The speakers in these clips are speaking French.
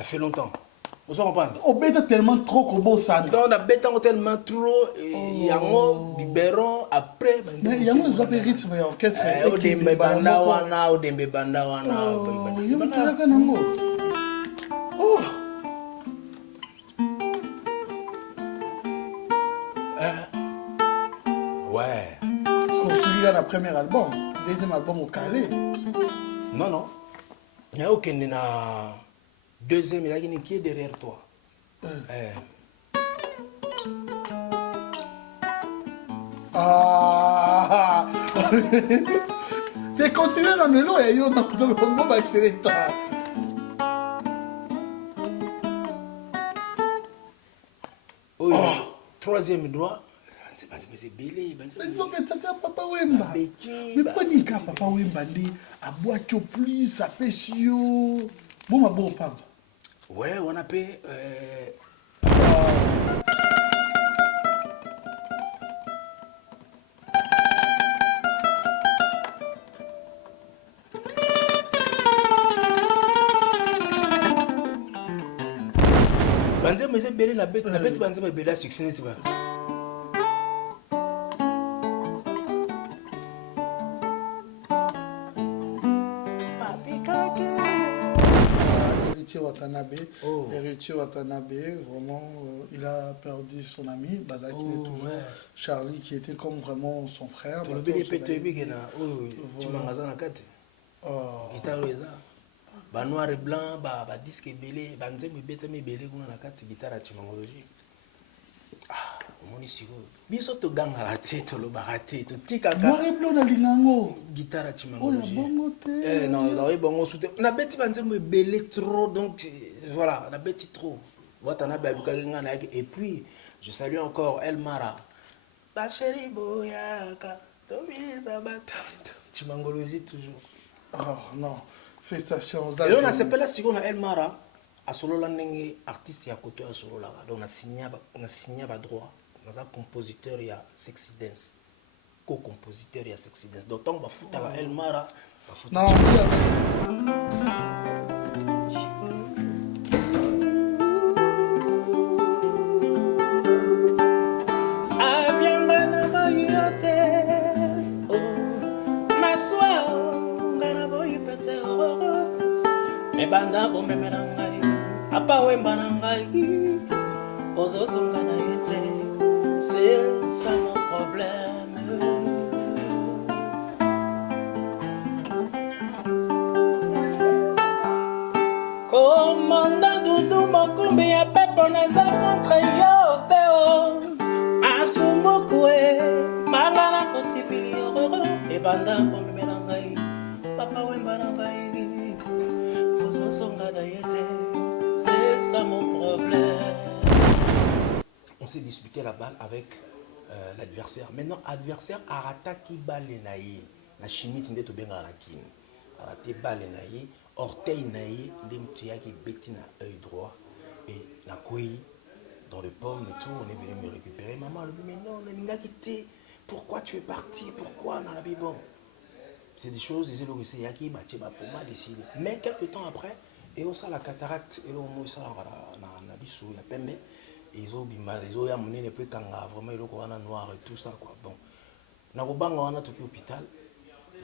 Ça fait longtemps. Vous comprenez? On bête tellement trop comme bon ça. Donc on a bête tellement trop. Il y a un biberon après. Mais il y a un autre rythme orchestre. Au dembe banda wana, au dembe banda wana. Il y a un truc nango. Oh. Ouais. Parce qu'on suit là le premier album, deuxième album au Calais. Non, non. Il y a aucun deuxième, il y a qui est derrière toi. Ah. T'es continué dans le long et yo dans le bon bah c'est les temps. Oui. Troisième droit. C'est belé. Ils ont fait ça papa Wemba. Mais pas dit qu'à papa Wemba dit à boîte au plus à pêchio. Bon ma bon papa. Ouais, on a payé. Banze mais c'est belé la bête banze mais belé succès c'est pas. Héritier Watanabe, vraiment, il a perdu son ami, Bazak, il est toujours Charlie, qui était comme vraiment son frère. Tu veux ba noir et blanc, ba disque belé, ba nzembe beta me belé kuna na kati guitare à Chimangologie. Ah, omoni siko. Biso to ganga la tête lo baraté to tika ka. Noir et blanc na lingango. Guitare à Chimangologie. Non, non, bon soute. Na beti ba nzembe belé trop donc voilà, na beti trop. Watana ba bukalinga na et puis je salue encore El Mara. Ba chéri boyaka, to bilisa bato. Chimangologie toujours. Oh non. Félicitations. Et on a s'appelé si on a El Mara à solo la nengue artiste à côté à solo là. Donc on a signé ba droit. On a compositeur il y a Sexy Dance. Co-compositeur il y a Sexy Dance. Donc on va foutre à El Mara. Non. Banda bomeme na ngai apa wemba na ngai ozozonga na yete c'est ça mon problème. Commanda dudu mokumbi ya pepo naza contre yo teo asumbukwe mangana kotifili yororo ebanda bomeme na ngai papa wemba na ngai. C'est ça mon problème. On s'est disputé la balle avec l'adversaire. Maintenant, adversaire arata ki balle naïe. La chimie tinde to benga rakin. Arate balle naïe, orteil naïe, ndemtuya ki beti na œil droit et la couille dans le pomme et tout, on est venu me récupérer. Maman elle dit mais non, on a quitté. Pourquoi tu es parti? Pourquoi na la bon? C'est des choses, c'est le c'est yaki bati ba pour m'a décidé. Mais quelques temps après, et on sent la cataracte et on ça na biso ya pembe ils ont bima ils ont amené les plus kanga vraiment ils ont noir et tout ça quoi. Bon na robanga wana toki hôpital.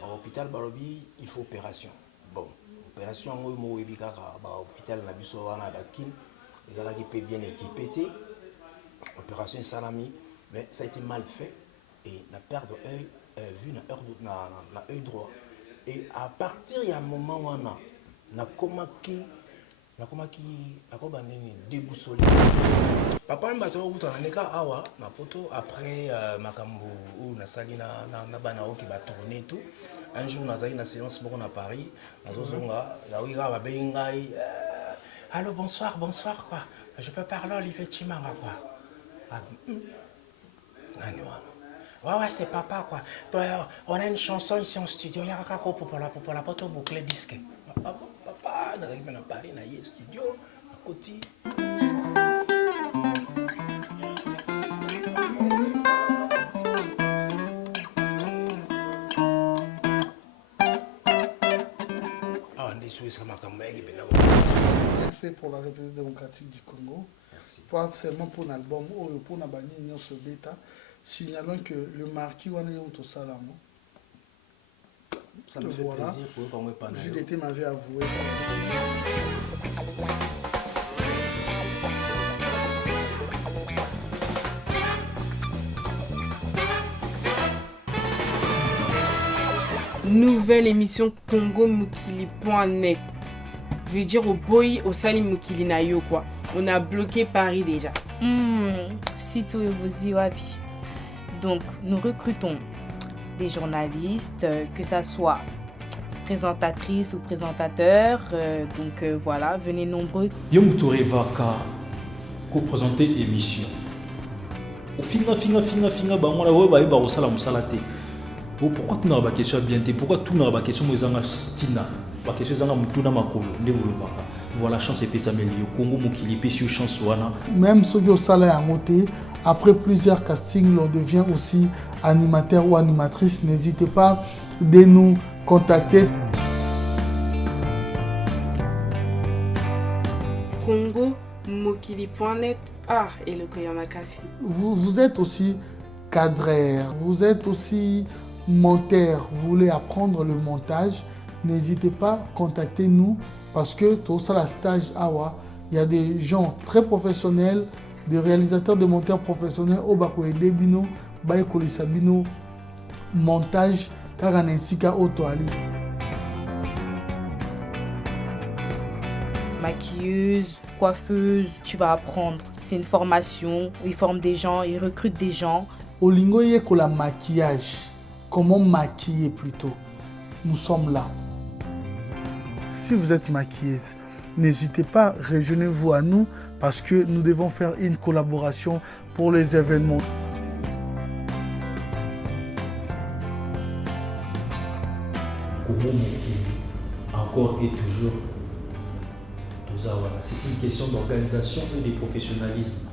À l'hôpital barobi il faut opération. Bon, opération ngo mo ebika ka ba hôpital na biso wana bakin ils allaient qui bien équipé. Opération salami mais ça a été mal fait et la perte d'œil vu na œil droit et à partir il y a un moment où on a nakomaki akobandeni déboussolé papa mbato okutana neka awa na poto après makambo ou na sali na bana oki ba tourner tout un jour nazali na séance moko na Paris nazozonga na wira ba bengai allô bonsoir quoi je peux parler Olivier Chimanga quoi nani wana ouais c'est papa quoi toi on a une chanson ici en studio ya kako pour la poto boucler disque papa dans la Paris na y studio à côté fait pour la République démocratique du Congo. Merci. Pas seulement pour l'album, pour la bannière Nyonso Beta. Signalons que le marquis Wanayon Tosalamo, Ça me fait voilà, plaisir pour moi pas Jules était m'avait avoué ça aussi. Nouvelle émission Congo-Mukili.net. Veut dire au boy au Sali Mukili na yo quoi. On a bloqué Paris déjà. Sito Yobozi Wapi. Donc, nous recrutons des journalistes, que ça soit présentatrices ou présentateurs. Voilà, venez nombreux. Yomutore Vaka, co-présenter émission. Au finga, bah, on a ouais, bah, au salam salate. Pourquoi tu n'as pas question bien? Pourquoi tu n'as pas question de Stina? La question est de Makolo. Voilà, chance et Pessameli. Congo Mukili, Pessu chance. Même ceux qui ont salaire à monter, après plusieurs castings, l'on devient aussi animateur ou animatrice. N'hésitez pas de nous contacter. Congo-Mukili.net. Ah, et le Koyamakasi. Vous êtes aussi cadreur, vous êtes aussi monteur, vous voulez apprendre le montage, n'hésitez pas, contactez-nous parce que tout ça, la stage Awa, il y a des gens très professionnels, des réalisateurs, des monteurs professionnels, au Bakoe Debino, Baekoli Sabino, montage, Karanensika Otoali. Maquilleuse, coiffeuse, tu vas apprendre. C'est une formation, ils forment des gens, ils recrutent des gens. Olingo Yekola maquillage, comment maquiller plutôt. Nous sommes là. Si vous êtes maquilleuse, n'hésitez pas, rejoignez-vous à nous parce que nous devons faire une collaboration pour les événements. Congo Mukili, encore et toujours. C'est une question d'organisation et de professionnalisme.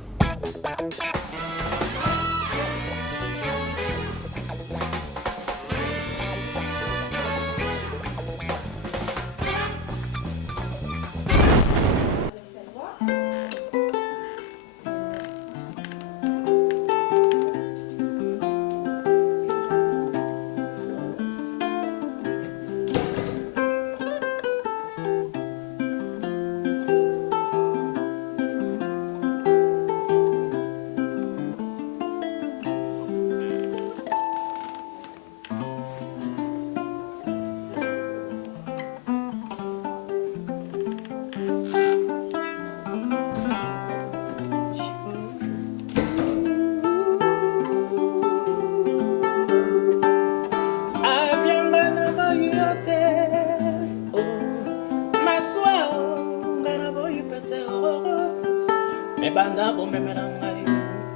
Banda bomemela ngai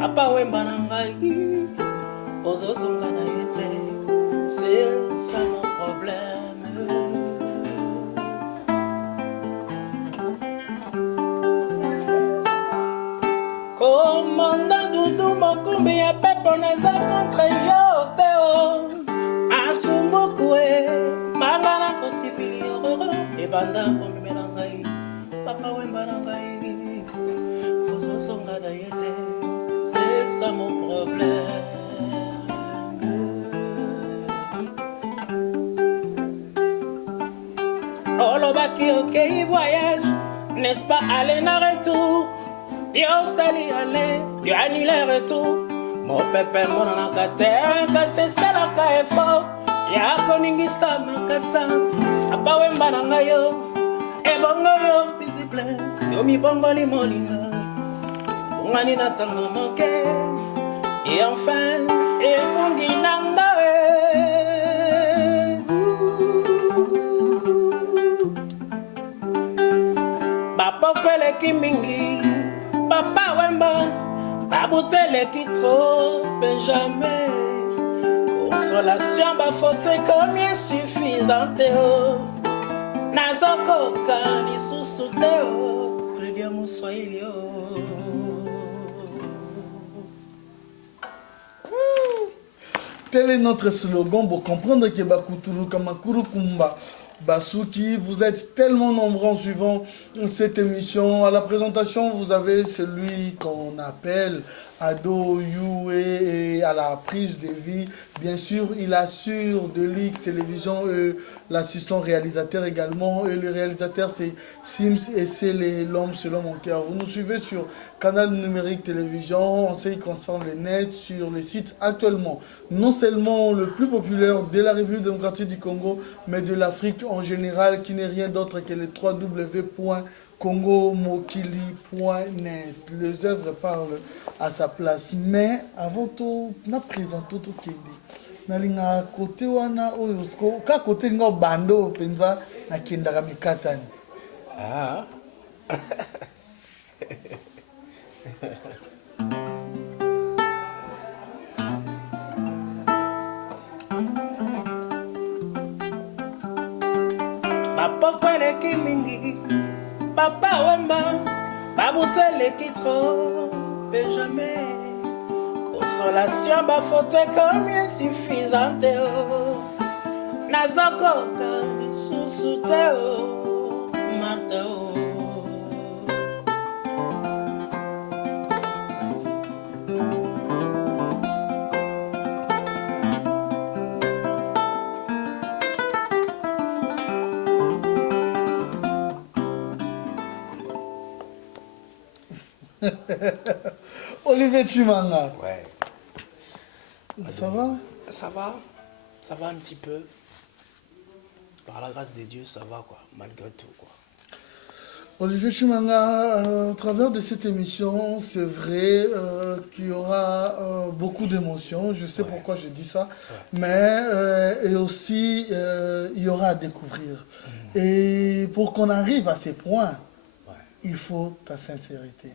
apa wemba na ngai ozozonga na yete c'est ça mon problème. Commanda dudu mokumbi ya pepo naza contre yo teo asumbukwe mangana kotifili yororo ebanda bomemela ngai papa wemba na ngai c'est ça mon problème. Olobaki ok voyage, n'est-ce pas aller na retour? Yo sali aller, yo annulé retour. Mon pépé mon anakate, que c'est ça la ka effort. Ya koningisa makasa, abawemba na ngayo, ebongo yo visible, yo mi bongo li molinga. Et enfin, et Papa fele ki mingi, papa wemba, babutele ki trop, Benjamin. Consolation ba faute comme insuffisante. Nazoko kali susuteo, le dia muswahili. Tel est notre slogan pour comprendre que Bakuturu Kamakuru Kumba. Basuki. Vous êtes tellement nombreux en suivant cette émission. À la présentation, vous avez celui qu'on appelle Ado You et à la prise de vie. Bien sûr, il assure de l'X Télévision, l'assistant réalisateur également. Et le réalisateur, c'est Sims et c'est l'homme selon mon cœur. Vous nous suivez sur Canal Numérique Télévision, en ce qui concerne les nets, sur les sites actuellement, non seulement le plus populaire de la République démocratique du Congo, mais de l'Afrique en général, qui n'est rien d'autre que le www.congomokili.net. Les œuvres parlent à sa place. Mais avant tout, na présente tout Kende. Nalinga côté wana oyosko ka côté ngo bando penza na kendaka mikatani. Ah. Papa eleki mingi, papa wemba, babutu eleki trop, et jamais. Consolation bafote comme insuffisante, nazakoka susu te mate. Olivier Chimanga. Ouais. Ça va? Ça va un petit peu. Par la grâce de Dieu, ça va quoi, malgré tout quoi. Olivier Chimanga, à travers de cette émission, c'est vrai qu'il y aura beaucoup d'émotions. Je sais pourquoi je dis ça. Mais et aussi, il y aura à découvrir. Et pour qu'on arrive à ces points, il faut ta sincérité.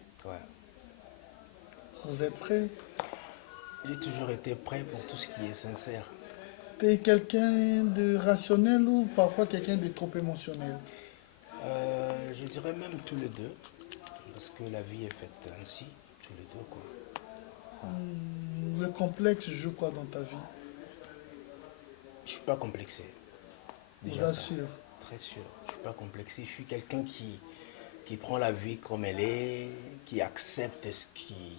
Vous êtes prêts? J'ai toujours été prêt pour tout ce qui est sincère. Tu es quelqu'un de rationnel ou parfois quelqu'un de trop émotionnel? Je dirais même tous les deux. Parce que la vie est faite ainsi, tous les deux quoi. Le complexe joue quoi dans ta vie? Je suis pas complexé. Je vous assure. Très sûr. Je suis pas complexé. Je suis quelqu'un qui prend la vie comme elle est, qui accepte ce qui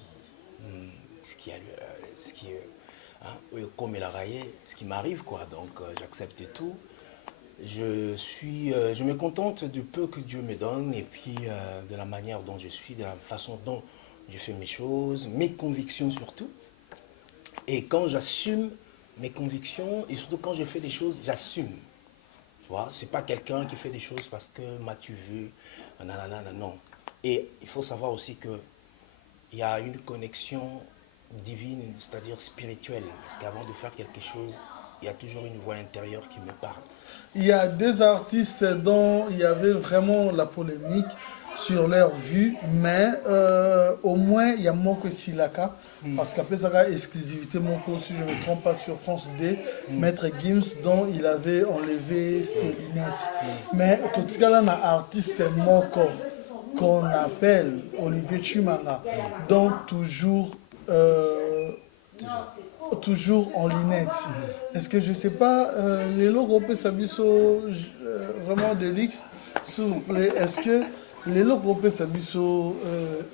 comme il a raillé, ce qui m'arrive quoi. Donc j'accepte tout. Je me contente du peu que Dieu me donne et puis de la manière dont je suis, de la façon dont je fais mes choses, mes convictions surtout. Et quand j'assume mes convictions et surtout quand je fais des choses, j'assume. Tu vois, c'est pas quelqu'un qui fait des choses parce que m'as-tu vu, nanana, non. Et il faut savoir aussi que il y a une connexion divine, c'est-à-dire spirituelle. Parce qu'avant de faire quelque chose, il y a toujours une voix intérieure qui me parle. Il y a des artistes dont il y avait vraiment la polémique sur leur vue, mais au moins il y a Moko Silaka, parce qu'après ça a exclusivité Moko, si je ne me trompe pas, sur France D, Maître Gims, dont il avait enlevé ses lunettes. Mais tout ce cas-là, un artiste Moko qu'on appelle Olivier Chimanga, dont toujours en lunettes. Est-ce que je ne sais pas, les logos Sabiso vraiment de l'X, s'il vous plaît, est-ce que les logos Sabiso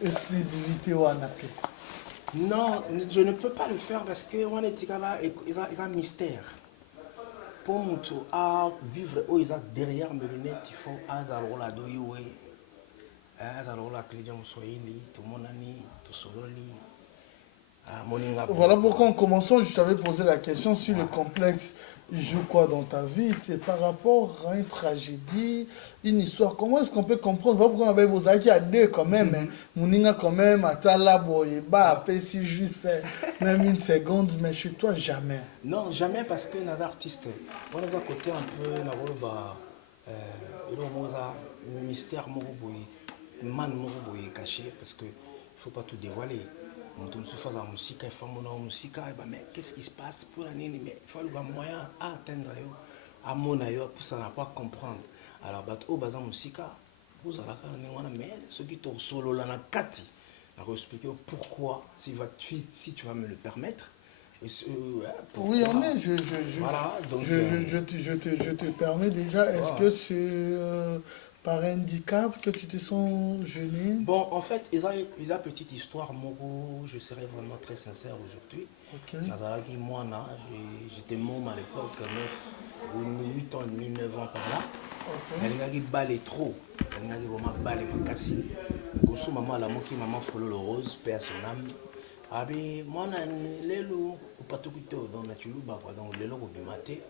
exclusivité ou anapé? Non, je ne peux pas le faire parce que on est un mystère. Pour moi, à vivre derrière mes lunettes, il faut azarola doyoué, azarola clédium soili, tout mon ami, tout sololi. Voilà pourquoi en commençant, je t'avais posé la question sur le complexe joue quoi dans ta vie. C'est par rapport à une tragédie, une histoire. Comment est-ce qu'on peut comprendre? Voilà pourquoi on avait posé qui a deux quand même. Mouninga quand même, Atala Boyeba, si juste même une seconde, mais chez toi jamais. Non, jamais parce que nos artistes, on les a côté un peu, le mystère man caché parce que il faut pas tout dévoiler. Mais qu'est-ce qui se passe pour l'année? Mais il faut avoir moyen à atteindre à mon ailleurs pour ça n'a pas comprendre. Alors au bazar musica vous allez mais ceux qui t'ont solo là na kati à expliquer pourquoi si tu vas me le permettre Oui, on est. Voilà, donc... Je te permets déjà. Est-ce que c'est par handicap que tu te sens gêné? Bon, en fait, il y a une petite histoire, Mogo, je serai vraiment très sincère aujourd'hui. Ok. Moi, j'étais môme à l'époque, 8 ans et demi, 9 ans par là. Elle a balé trop. Elle a vraiment balé ma casse. Gossou maman la moki maman follow le rose, paix à son âme. Abi moi na lelo ou pas tout kuto dans na tuluba quoi donc lelo ko bimate.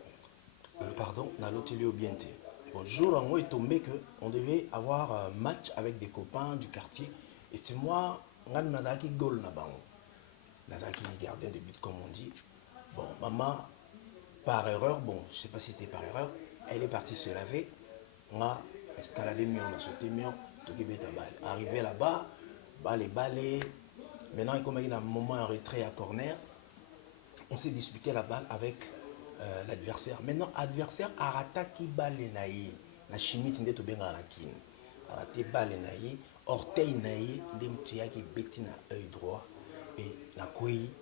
Pardon, na l'hôtel au bienté. Bon jour en haut est tombé que on devait avoir un match avec des copains du quartier et c'est moi ngan nazaki goal na bango. Nazaki gardien de but comme on dit. Bon maman par erreur, bon je sais pas si c'était par erreur, elle est partie se laver. On a escaladé mieux, on a sauté mieux, tout qui est à balle. Arrivé là-bas, balle. Maintenant, il y a un moment en retrait à corner. On s'est disputé la balle avec l'adversaire. Maintenant, l'adversaire a raté balle naïe. La chimie tinde to benga la kin. A raté balle naïe, orteil naïe, ndemtia qui bêti na œil droit et la couille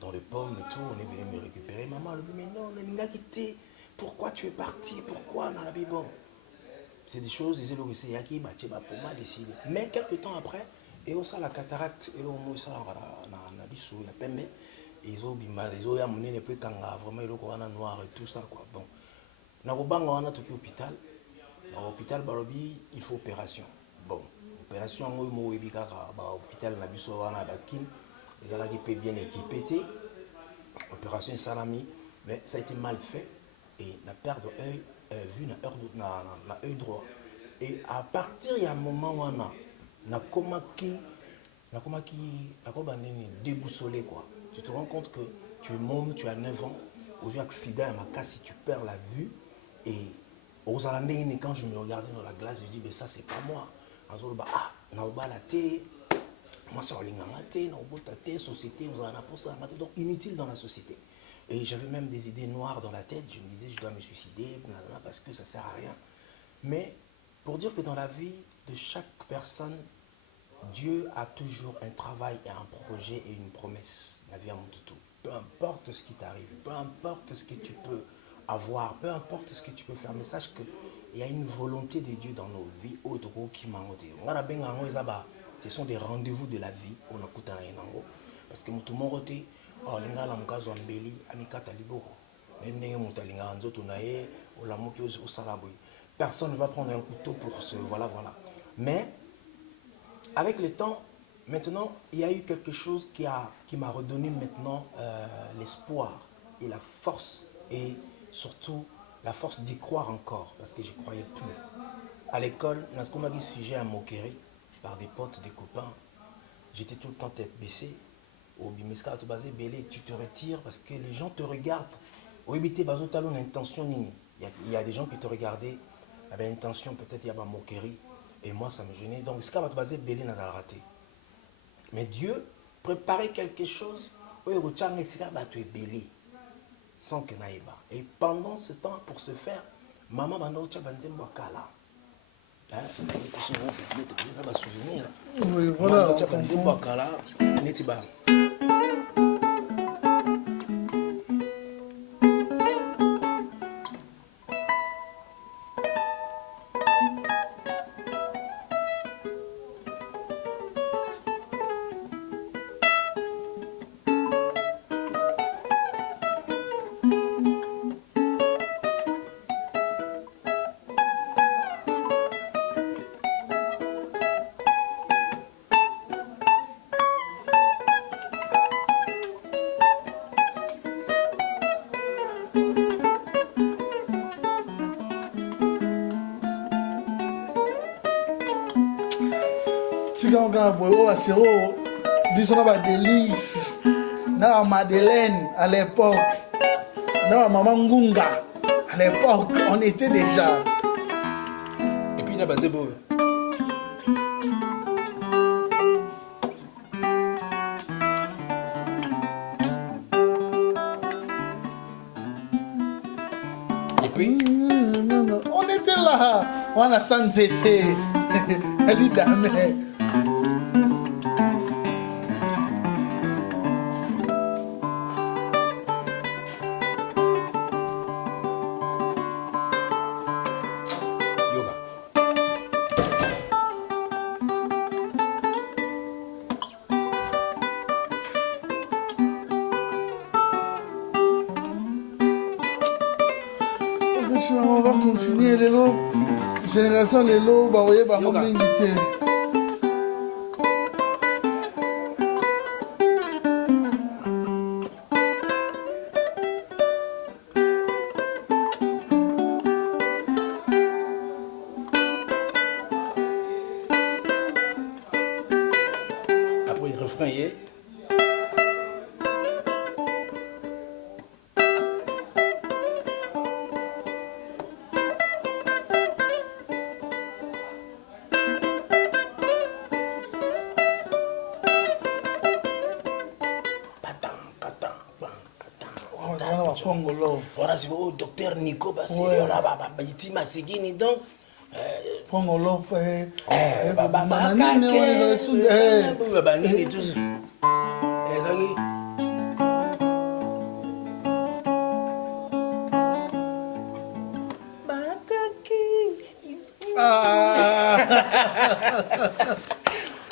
dans le pomme et tout, on est venu me récupérer. Maman elle dit mais non, on a quitté. Pourquoi tu es parti? Pourquoi dans la vie bon? C'est des choses, ils ont essayé à qui pour m'a décidé. Mais quelques temps après, et aussi la cataracte, et au moins ça na biso ya pembe, ils ont amené les plus kanga vraiment ils ont noir et tout ça quoi. Bon, na robanga on a tout hôpital. Dans l'hôpital barobi, il faut opération. Bon, opération en mo ebika ba hôpital na biso wana bakin, ils ont qui bien équipé. Opération salami, mais ça a été mal fait et la perte d'œil vu na œil droit et à partir il y a un moment où on a déboussolé quoi. Tu te rends compte que tu es môme, tu as 9 ans, aujourd'hui accident à ma casse si tu perds la vue et aux alentours quand je me regardais dans la glace je dis mais ça c'est pas moi. Moi c'est en société vous en avez pour ça donc inutile dans la société. Et j'avais même des idées noires dans la tête. Je me disais, je dois me suicider, parce que ça ne sert à rien. Mais pour dire que dans la vie de chaque personne, Dieu a toujours un travail et un projet et une promesse. La vie à mon toutou. Peu importe ce qui t'arrive, peu importe ce que tu peux avoir, peu importe ce que tu peux faire. Mais sache qu'il y a une volonté de Dieu dans nos vies. Ce sont des rendez-vous de la vie. On a rien en gros. Parce que tout le monde oh, lingala mkazo mbeli amikata liboko même ndenge mutu alingala nzoto na ye olamuki osala boye personne ne va prendre un couteau pour ce voilà mais avec le temps maintenant il y a eu quelque chose qui m'a redonné maintenant l'espoir et la force et surtout la force d'y croire encore parce que je ne croyais plus à l'école dans ce qu'on m'a dit sujet à moquerie par des potes, des copains j'étais tout le temps tête baissée. Au Bimeska, tu te retires parce que les gens te regardent. Au Ibité, tu as une intention. Il y a des gens qui te regardaient, avaient une intention, peut-être il y a une moquerie. Et moi, ça me gênait. Donc, ce qui va te baser, Bélé n'a pas raté. Mais Dieu préparait quelque chose. Tu es Bélé. Sans que naïba. Et pendant ce temps, pour ce faire, maman m'a dit Wakala. Oui, voilà. C'est délice. Na Madeleine à l'époque. Na Maman Ngunga à l'époque. On était déjà. Et puis il y a Bazebo. Et puis non. On était là. On a sans été. Elle est damée. on va continuer les lots. Génération les lots, bah voyez, bah mon mingi tiens. Après le refrain y est. Voilà, c'est au docteur Nico Bassiri, on a Baiti Massigini, donc. Pongolo, Banini, tout.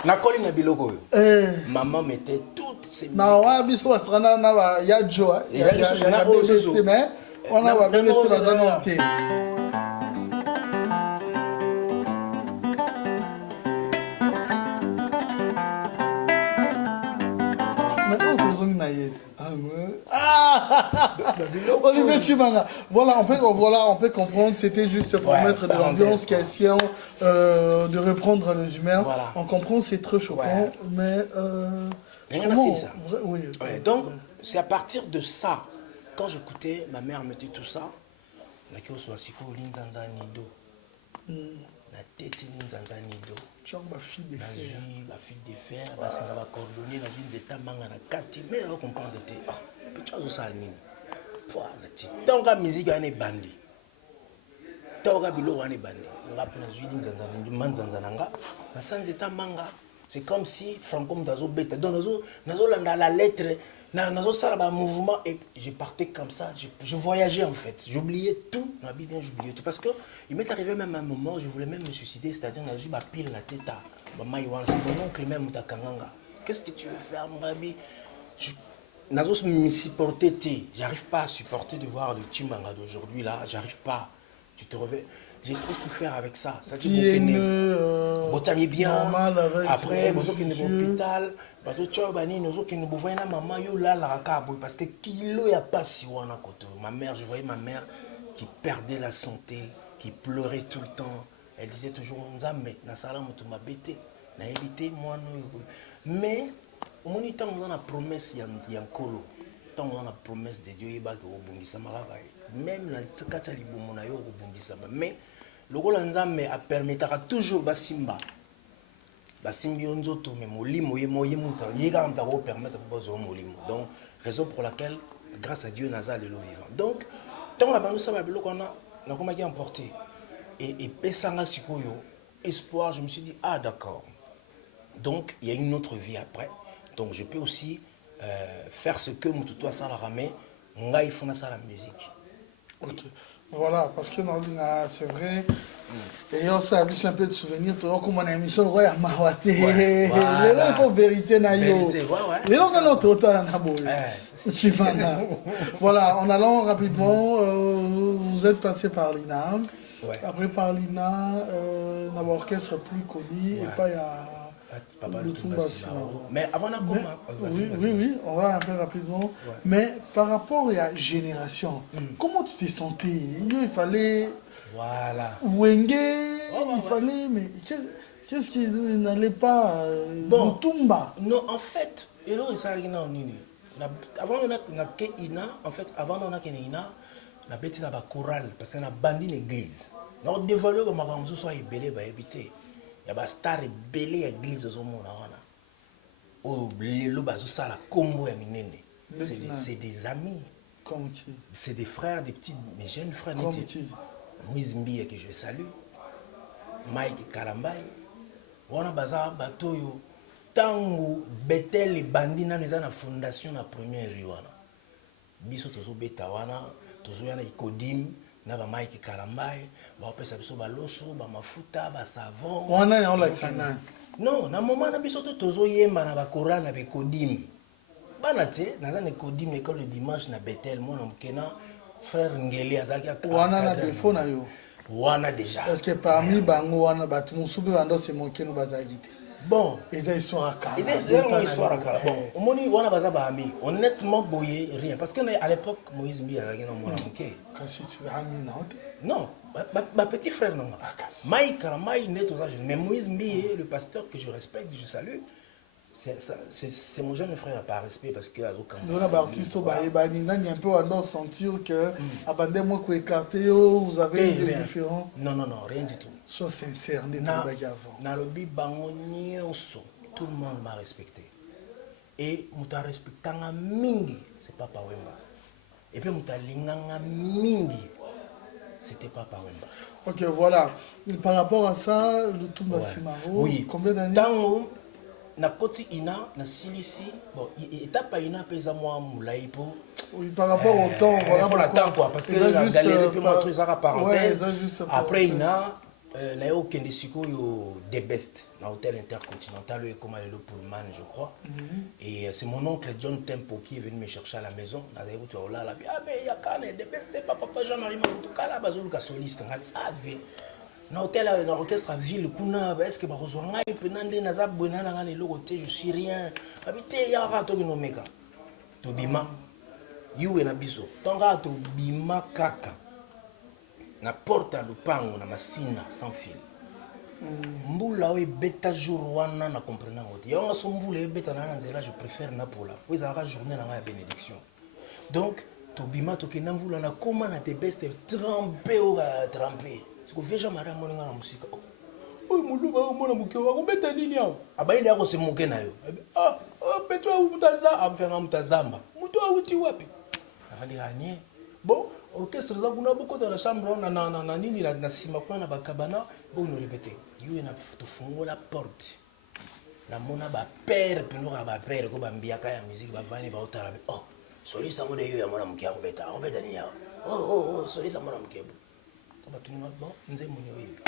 Nakoli na biloko. Maman mettait toutes ces na wa biso wasana na ba ya joa ya BBC mais on a wa BBC bazana te mais autre zone na yé Olivier Chimanga. Voilà, on peut comprendre. C'était juste pour mettre de l'ambiance, question de reprendre les humeurs. Voilà. On comprend, c'est très choquant, mais comment ça. Oui. Donc, c'est à partir de ça, quand j'écoutais, ma mère mettait tout ça. La kioso asiko linzanza nido. La tête linzanza nido. Ma fille de fer. Ma fille de fer, parce qu'on va coordonner dans une état manga na kati, mais on comprend de te. Ah, tu as ça nini. Voilà, tant que musique ane bandi. Tant que bilo ane bandi. On a pris la juillet linzanza nido, manzanza nanga. Na sans état manga. C'est comme si Franco Mdazo bête. Donc nazo la lettre, nazo ça un mouvement et je partais comme ça. Je voyageais en fait. J'oubliais tout. J'oubliais tout parce que il m'est arrivé même un moment, je voulais même me suicider, c'est-à-dire nazo ma pile la tête. C'est mon oncle même Mutakanganga. Qu'est-ce que tu veux faire, mon ami? Nazo me supporter. J'arrive pas à supporter de voir le Chimanga d'aujourd'hui là. J'arrive pas. Tu te réveilles. J'ai trop souffert avec ça. Ça dit que bien. Après, vous qui êtes à l'hôpital, parce que nous voyons maman là parce que kilo y a pas si on a côté. Ma mère, je voyais ma mère qui perdait la santé, qui pleurait tout le temps. Elle disait toujours Nzambe, na sala mutu mabete, na évité moi non. Mais au moment temps on a la promesse yankolo. Tant on a la promesse de Dieu yeba que obungisa makaka. Même la tsakata libomo na yo obungisa mais le rôle Nzambe a permettra toujours basimba. Basimbi onzoto mais molimo ye muta yega mta ko permettre bozo molimo. Donc raison pour laquelle grâce à Dieu naza le vivant. Donc tant la bande ça va biloko na comment qui emporté et pesanga sikoyo espoir, je me suis dit ah d'accord. Donc il y a une autre vie après. Donc je peux aussi faire ce que mututo ça la ramé ngai fona ça la musique. Ok. Voilà, parce que c'est vrai. Et on s'est habitué un peu de souvenirs. Tu vois comment on a mis sur le roi à Mahawate. Les gens font vérité. Les gens ont notre temps. Voilà, en allant rapidement, vous êtes passé par l'INA. Après par l'INA, on a un orchestre plus connu. Et pas il y a. Mais avant la oui, on va un peu rapidement. Mais par rapport à la génération, comment tu t'es senti? Il fallait. Voilà. Wenge, il fallait. Mais qu'est-ce qui n'allait pas? Bon. Mutumba. Non, en fait, avant on a ina, en fait, avant on a ina, on a bêti dans la chorale parce qu'on a bandit l'église. Donc dévoilé comme on soit belé ba habiter. Il y a des stars belé l'église au monde wana. Oh, lelo bazo ça la combo ya minene. C'est des amis. Comme qui? C'est des frères, des petits, mes jeunes frères. Comme qui? Moïse Mbia que je salue. Mike Kalambai. Wana baza batoyo. Tango Betel et Bandina nous na fondation na première rue wana. Biso tozo beta wana, tozo yana ikodim. Na ba Mike Kalambai, ba opesa biso ba loso, ba mafuta, ba savon. Wana ya ola sana. Non, na moment na biso tozo yemba na ba Coran na be kodim. Bana te, na na kodim école le dimanche na Betel, mon amkena frère Ngeli azaki wana na défaut na yo wana déjà parce que parmi bango wana bato mosusu bando se moke no bazalaki te bon eza histoire akala eza histoire akala bon omoni wana baza baami honnêtement boye rien parce que à l'époque Moïse Mbi azalaki na mwana moke kasi tu ami na ote non ma petit frère non Maïka Maï net aux âges mais Moïse Mbi le pasteur que je respecte je salue c'est mon jeune frère par respect parce que nous la artiste baebani nani un peu on sentir que abandé moi ko écarté vous avez des différents non rien du tout sois sincère n'est pas avant na lobi bango nyonso tout le monde m'a respecté et muta respectanga mingi c'est Papa Wemba et puis muta linganga mingi c'était Papa Wemba. OK voilà par rapport à ça le tout Simaro oui combien d'années tango na koti ina na silisi bon étape ina pesa moi moulai po oui par rapport au temps voilà pour le temps quoi parce que la galerie puis moi tout ça parenthèse après ina na yo kende sikoyo The Best na hôtel intercontinental et comme le Pullman je crois et c'est mon oncle John Tempo qui est venu me chercher à la maison na zaïbo tu là là ah mais ya kana The Best papa Jean-Marie Moutoukala là bazolu ka soliste ngai ave na hôtel na orchestre à ville kuna est-ce que ba kozwa ngai penande na za bwena na ngale loko te je suis rien habité ya rato ki nomeka to bima yuwe na biso tonga to bima kaka na porte à lupango na masina sans fil mbula o beta jour wana na comprendre ngote yonga so mbula beta na nzela je préfère na pola po ezaka journée na nga bénédiction donc to bima to ke na mbula na koma na The Best tremper o tremper siko veja mara moninga na musika oy muluba o mona muke wa kubeta nini yao abaindi yako semuke nayo petwa mutaza afenga mutazamba mutu auti wapi afandi gagner bon orchestre za kuna boko dans la chambre na nini na sima kuna na bakabana bon nous répéter yo na tufungola porte na mona ba père pino ba père ko bambiaka ya musique ba vani ba otara oh solisa mo de yo ya mona muke ya kubeta nini yao oh solisa mona muke batunga bon nzembo ni oyebi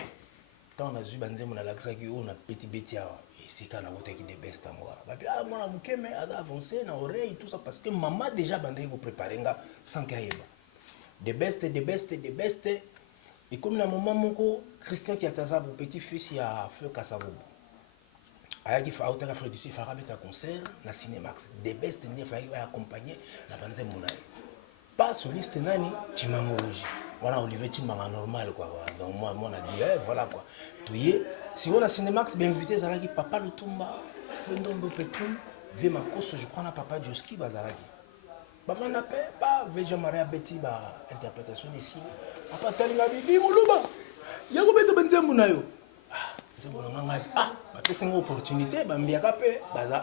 tant na zuba nzembo na lakisaki o na petit beti awa esika na kotaki The Best angwa bapi mwana moke mais aza avancé na oreille tout ça parce que maman déjà bandaki ko préparer nga sans kayeba The Best et comme na moment moko Christian qui ataza pour petit fils ya feu Kasavubu ayaki fa autant Afrique du Sud fa rabeta concert na Cinemax The Best ndi fa accompagner na banzembo na pas soliste nani Timangologie voilà Olivier Timanga normal quoi donc moi on a dit voilà quoi touye si on a Cinemax bien invité zalaki Papa Lutumba Fendombo Petum ve makoso je crois na Papa Joski bazalaki bavanda pe ba veja Maria Betty ba interprétation ici apa talinga bibi muluba yako beto banzembo na yo nzembo na nganga ba pesa ngo opportunité ba mbiaka pe baza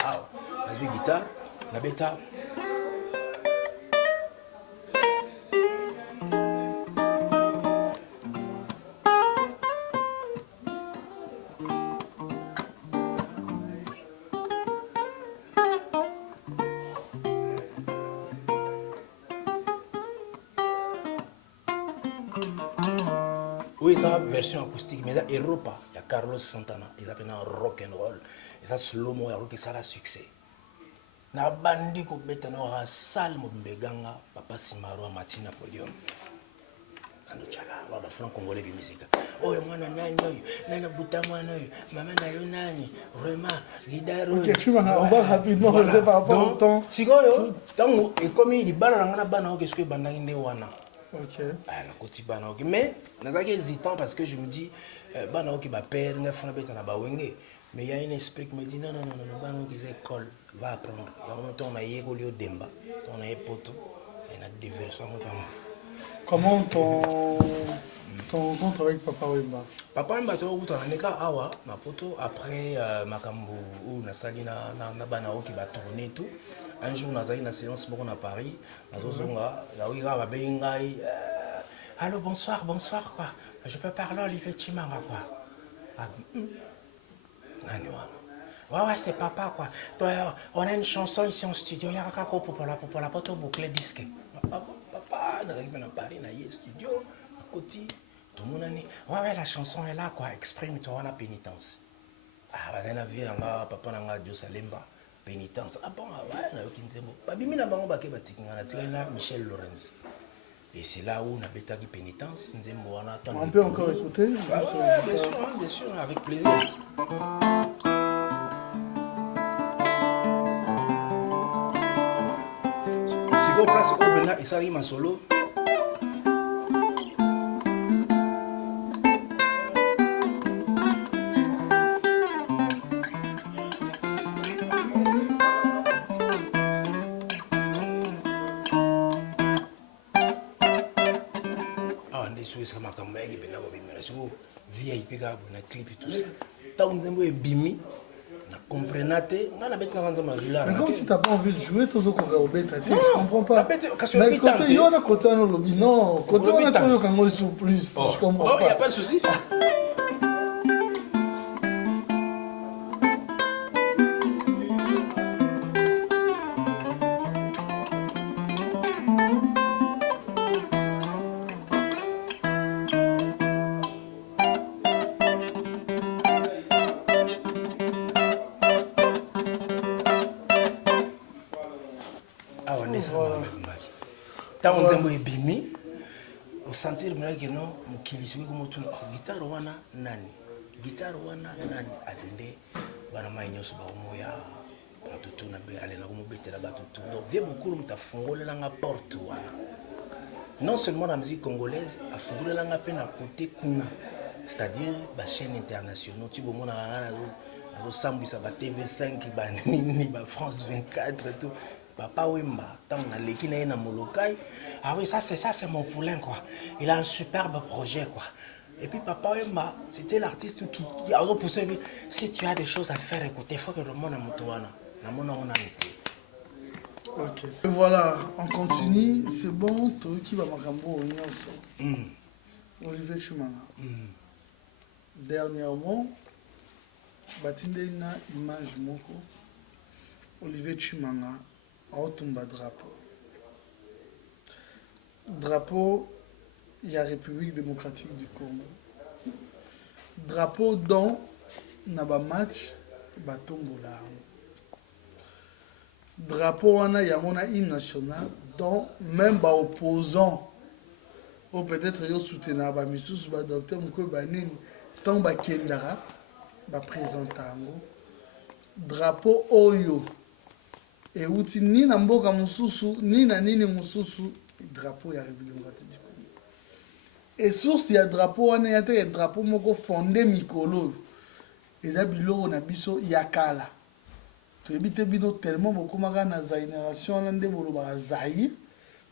bazu guitare na beta. Oui, la version acoustique, mais là, Europa, il y a Carlos Santana, ils appellent ça rock and roll, et ça slow-mo, et ça a succès. Na bandi ko beta na salle mo mbeganga Papa Simaro Matina podium. Ando chala, ba franc congolais bi musique. Oh mwana nani oyo, nana buta mwana oyo, mama na yo nani, vraiment, guidaro. OK, tu vas on va rapidement c'est par rapport au temps. Sikoyo, tango et comme il bala ngana bana o qu'est-ce que bandaki nde wana. OK. Ah, la koti bana ok mais nazaki hésitant parce que je me dis bana ok ba père nga fona beta na ba wenge mais il y a un esprit qui me dit non bana ok c'est école va apprendre il y a un temps on a yego lio demba on a poto et na diversion comment ton rencontre avec Papa Wemba to uta neka awa ma poto après makambo ou na sali na bana ok ba tourner tout. Un jour, nous avons une séance à Paris. Nous avons allô, bonsoir, quoi. Je peux parler Olivier Timanga, quoi. Ouais, c'est Papa, quoi. On a une chanson ici en studio. Il y a un caco pour la pote boucler disque. Papa, nous arrivons à Paris, dans le studio. À côté, tout le monde a dit ouais, la chanson est là, quoi. Exprime-toi, on a pénitence. On a vu, papa, on a Dieu Salemba. Pénitence. Ah bon, ouais, na yoki nzembo. Babimi na bango bake batiki ngana tika na Michel Lorenz. Et c'est là où on a bêta qui pénitence. On peut encore écouter Ah juste, ouais, bien sûr, avec plaisir. Si vous place au Bena et ça rime en solo. Ça m'a quand même bien VIP na clip et tout ça. Tant on est bimi, na comprenate, on a besoin de manger là. Mais comme si t'as pas envie de jouer, tous autres je comprends pas. Mais Mais côté yo na côté no lobby non, côté on a tout kango sur plus, je comprends pas. Oh, y a pas. pas de souci. Tant on est bimi, au sentir que non, qui lui comme tout guitare wana nani, guitare wana nani, alende, banama inyoso ba moya, batutu na be alena comme bete la batutu. Donc vieux beaucoup nous t'a fongolé la porte wana. Non seulement la musique congolaise, a fongolé la peine à côté kuna, c'est-à-dire la chaîne internationale. Tu vois mon au Sambisa ba TV5 ba nini ba France 24 et tout. Papa Wemba, tant on a l'équipe na Molokai, ah oui, ça c'est mon poulain quoi. Il a un superbe projet quoi. Et puis Papa Wemba, c'était l'artiste qui a repoussé. Si tu as des choses à faire, écoute, il faut que le monde a motoana. La monde on a Ok. Et voilà, on continue, c'est bon, toi qui va makambo nyonso. Olivier Chimanga. Dernièrement, batinde na image moko. Olivier Chimanga aotumba drapeau. Drapeau, il y a République démocratique du Congo. Drapeau dont naba match batombola. Drapeau wana yamona hymne national dont même ba opposant ou peut-être yo soutenir ba misusu ba docteur mko ba nini tant ba kendara ba présentango drapeau oyo et outi ni na mboka mususu ni na nini mususu drapeau ya République démocratique du Congo. Et source ya drapeau wana ya te drapeau moko fondé mikolo eza biloko na biso yakala. Tu habites bino tellement beaucoup na génération nde bolo ba zaïr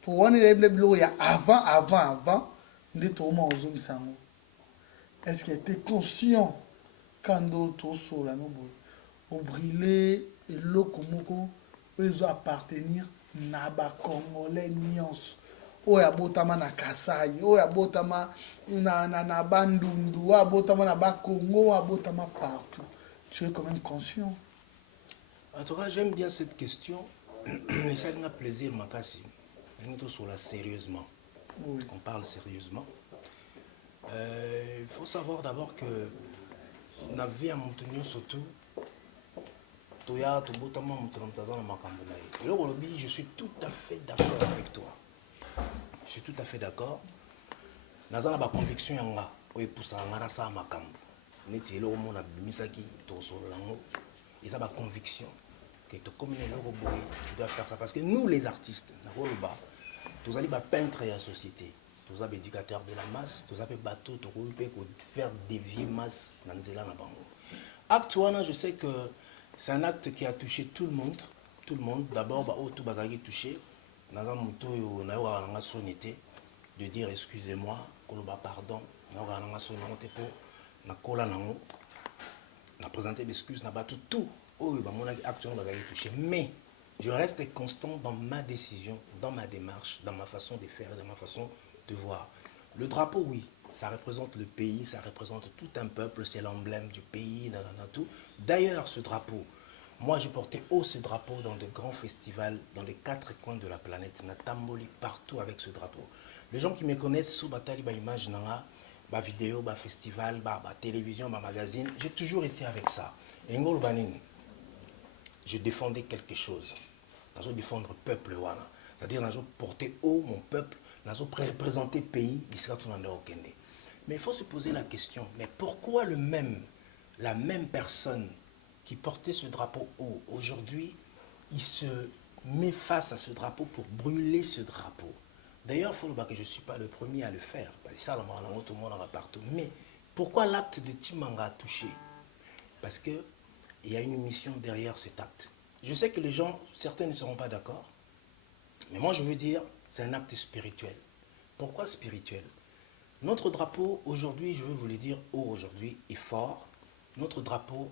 pour wana ya biloko ya avant nde to mo ozongi sango. Est-ce qu'il était conscient quand d'autres sola no bo au brûler et loko moko peut appartenir na ba congolais nyonso oya botama na Kasai oya botama na Bandundu oya botama na ba Congo oya botama partout. Tu es quand même conscient? En tout cas, j'aime bien cette question. Et ça me fait plaisir, Makassi. On sur la sérieusement. Oui. On parle sérieusement. Il faut savoir d'abord que la vie à Montenegro surtout, je suis tout à fait d'accord avec toi. Je suis tout à fait d'accord. Nous avons la conviction que pour ça, nous avons ça à Makambo. Nous avons misaki et ça ma conviction que tu dois faire ça parce que nous les artistes, nous allons peintre et la société. Tous les éducateurs de la masse, tous les bateaux, tous les faire dévier masse dans les acte, je sais que c'est un acte qui a touché tout le monde. Tout le monde. D'abord, tout le monde touché. Dans un moto, on a sonité de dire excusez-moi, pardon, on a présenté l'excuse, on a battu tout. Mais je reste constant dans ma décision, dans ma démarche, dans ma façon de faire, dans ma façon de voir. Le drapeau, oui, ça représente le pays, ça représente tout un peuple, c'est l'emblème du pays, tout. D'ailleurs, ce drapeau, moi j'ai porté haut ce drapeau dans de grands festivals, dans les 4 coins de la planète, Natamboli, partout avec ce drapeau. Les gens qui me connaissent, sous Batali, image, ma vidéo, ma festival, ma télévision, ma magazine, j'ai toujours été avec ça. Et Ngolo Banin, je défendais quelque chose. Je défendre le peuple, c'est-à-dire que je portais haut mon peuple, nous représenter le pays, mais il faut se poser la question, mais pourquoi la même personne qui portait ce drapeau haut, aujourd'hui, il se met face à ce drapeau pour brûler ce drapeau? D'ailleurs, il faut le voir que je ne suis pas le premier à le faire. Ça, tout le monde en va partout. Mais pourquoi l'acte de Tshimanga a touché? Parce qu'il y a une mission derrière cet acte. Je sais que les gens, certains ne seront pas d'accord, mais moi je veux dire, c'est un acte spirituel. Pourquoi spirituel? Notre drapeau, aujourd'hui, je veux vous le dire, aujourd'hui, est fort. Notre drapeau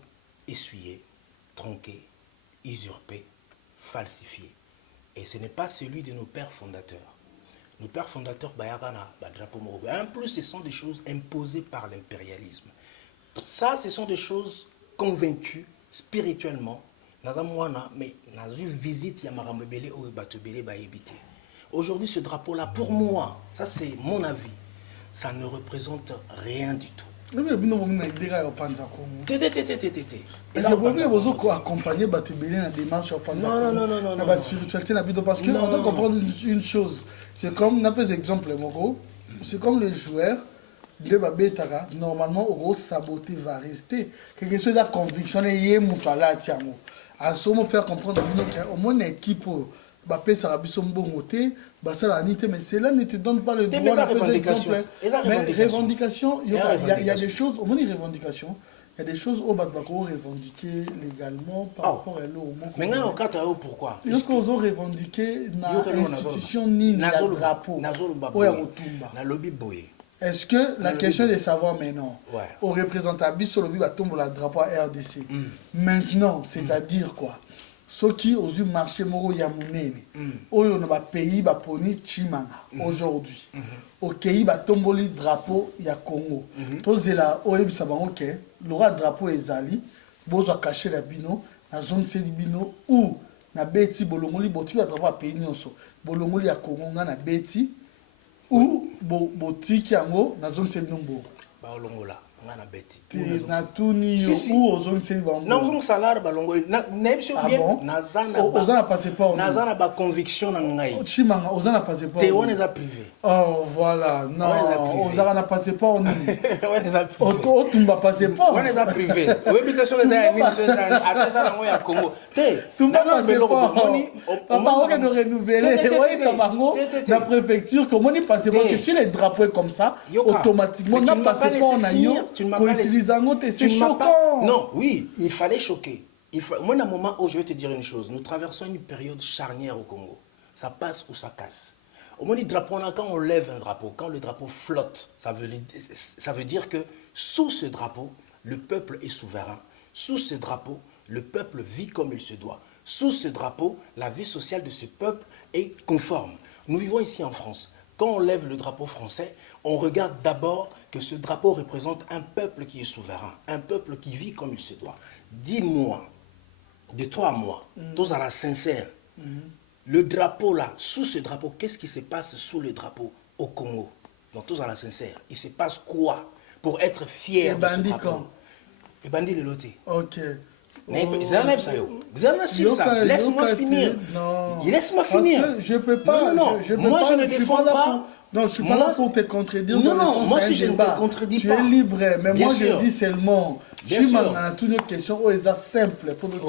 essuyé, tronqué, usurpé, falsifié. Et ce n'est pas celui de nos pères fondateurs. Nos pères fondateurs, drapeau Morobe. En plus, ce sont des choses imposées par l'impérialisme. Ça, ce sont des choses convaincues spirituellement. Mais dans une visite, il y a Marambebele ou Batobele Baébité. Aujourd'hui, ce drapeau-là, pour moi, ça c'est mon avis, ça ne représente rien du tout. Est-ce que vous accompagner Batubélé dans la démarche? Non. La spiritualité, parce qu'on doit comprendre une chose. C'est comme, on a des exemples, c'est comme les joueurs de Babetara, normalement, au gros, saboter va rester. Quelque chose à conviction, et il y a un là, tiens, à ce moment, faire comprendre au moins une équipe, Bappé Sarabisson Bongoté, Bassala Anité, mais c'est là, ne te donne pas le droit de faire exemple. Mais revendication, il y a des choses, au moins une revendication. Il y a des choses au Bakbako revendiquer légalement par rapport à l'eau. Mais pourquoi? Il y a des choses revendiquer dans l'institution ni dans le drapeau. Est-ce que la question de savoir maintenant, au représentant sur le drapeau à RDC, maintenant, c'est-à-dire quoi? Ceux qui ont eu marché Moro Yamounene, on a pays Baponi Tshimanga aujourd'hui. Au pays Batomboli drapeau ya Congo. Tous là, au Ebisabango ok, l'aura drapeau ezali, bozo caché la bino, na zone c'est bino ou na beti bolongoli boti ya drapeau pays nyonso. Bolongoli ya Congo na beti ou botiki yango na zone c'est nombo. Ba olongola. Na tuni ou aux zones c'est bon. Non, on salaire balongo. Na bien. Nazana passé pas. Nazana ba conviction na ngai. Chimanga, ozana passé pas. Te on les a privé. Oh voilà, non. Ozana passé pas on. On les a privé. O tumba passé pas. On les a privé. Habitation les a mis sur ça. Atesa na ngoya Congo. Te tumba passé pas. Papa on de renouveler. Ouais ça bango. La préfecture comment il passé pas que si les drapeaux comme ça automatiquement n'a passé pas en ailleurs. C'est choquant. Non, oui, il fallait choquer. Moi, à un moment où je vais te dire une chose, nous traversons une période charnière au Congo. Ça passe ou ça casse. Au moment du drapeau, quand on lève un drapeau, quand le drapeau flotte, ça veut dire que sous ce drapeau, le peuple est souverain. Sous ce drapeau, le peuple vit comme il se doit. Sous ce drapeau, la vie sociale de ce peuple est conforme. Nous vivons ici en France. Quand on lève le drapeau français, on regarde d'abord que ce drapeau représente un peuple qui est souverain, un peuple qui vit comme il se doit. 10 mois, de 3 mois, tous à la sincère. Le drapeau là, sous ce drapeau, qu'est-ce qui se passe sous le drapeau au Congo? Donc tous à la sincère, il se passe quoi pour être fier de ce drapeau? Et bandit le loté. Ok. Laisse-moi finir. Laisse-moi finir. Parce que je peux pas. Non, moi je ne défends pas. Non, je ne suis pas là pour te contredire. Non, moi si je ne te contredis pas. Tu es libre, mais moi je dis seulement. Je m'en a toutes les questions. Oh, c'est simple pour nous.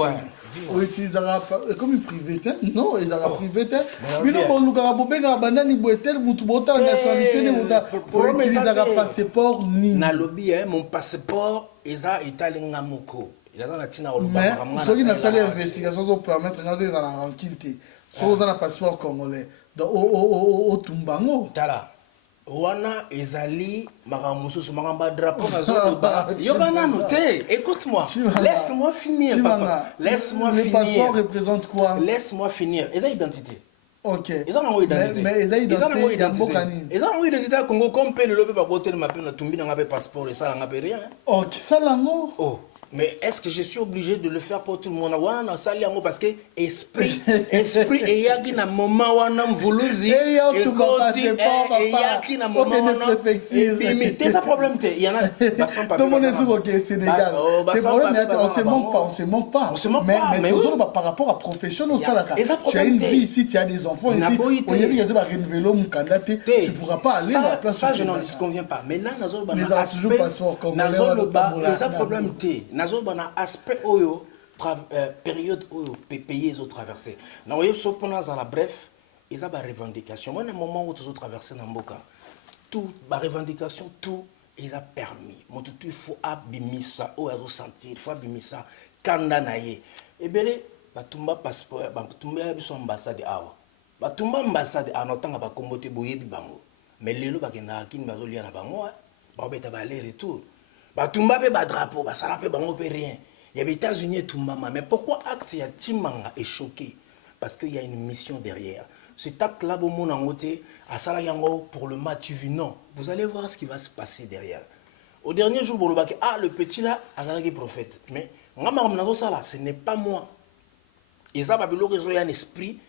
On utilisera comme une privée. Non, ils ont privé. Mais non, on nous a bobé dans la banane, il boit tel, bout de nationalité, on utilisera passeport ni. Na lobby, mon passeport, ils ont italien ngamoko. Mais ceux qui n'ont pas l'investigation pour permettre de faire la renquinte, ceux qui ont un passeport congolais, au Tumbango. Tala, Wana ezali maramusu maramba drapeau na zoloba. Yobana noté, écoute-moi. Laisse-moi finir papa. Laisse-moi finir. Le passeport représente quoi? Laisse-moi finir. Eza identité. OK. Ils ont une identité. Mais ils ont identité. Ils ont une identité Congo comme pe le lobe ba botel ma pe na tumbi na ngabe passeport et ça na ngabe rien. OK, ça lango. Oh. Mais est-ce que je suis obligé de le faire pour tout le monde? Wana sali yango parce que esprit et yaki na moment wana mvuluzi Et ya et papa. yaki na moment wana et t'es ça problème il y en a bassan pas tout le monde est sur au Sénégal. Tes problèmes on se manque pas. Mais toujours par rapport à professionnel ça là. Tu as une vie ici, tu as des enfants ici. On y a dit va renouveler mon candidat, tu pourras pas aller à la place. Ça je n'en disconviens pas. Mais là nazo ba mais ça toujours passeport congolais. Nazo ba ça problème té. Nazo ba na aspect oyo période oyo payer les autres traversées. Na oyo so pona za la bref, ils ont des revendications. Moi, à un moment où tu as traversé dans Mboka, tout, ma revendication, tout, ils ont permis. Moi, tout, il faut abimisa, oh, ils ont senti, il faut abimisa, kanda naye. Et bien, batumba passeport, batumba biso ambassade awa. Batumba ambassade a notanga ba kombote boye bi bango. Mais lelo ba kena kini ba zolia na bango, ba beta ba aller retour. Batumba pe ba drapeau, ba sala pe bango pe rien. Il y a les États-Unis et tout maman. Mais pourquoi acte ya Timanga est choqué? Parce qu'il y a une mission derrière. Cet acte-là, pour le match, tu vis non. Vous allez voir ce qui va se passer derrière. Au dernier jour, le petit là, il est prophète. Mais ce n'est pas moi. Et ça, il y a un esprit,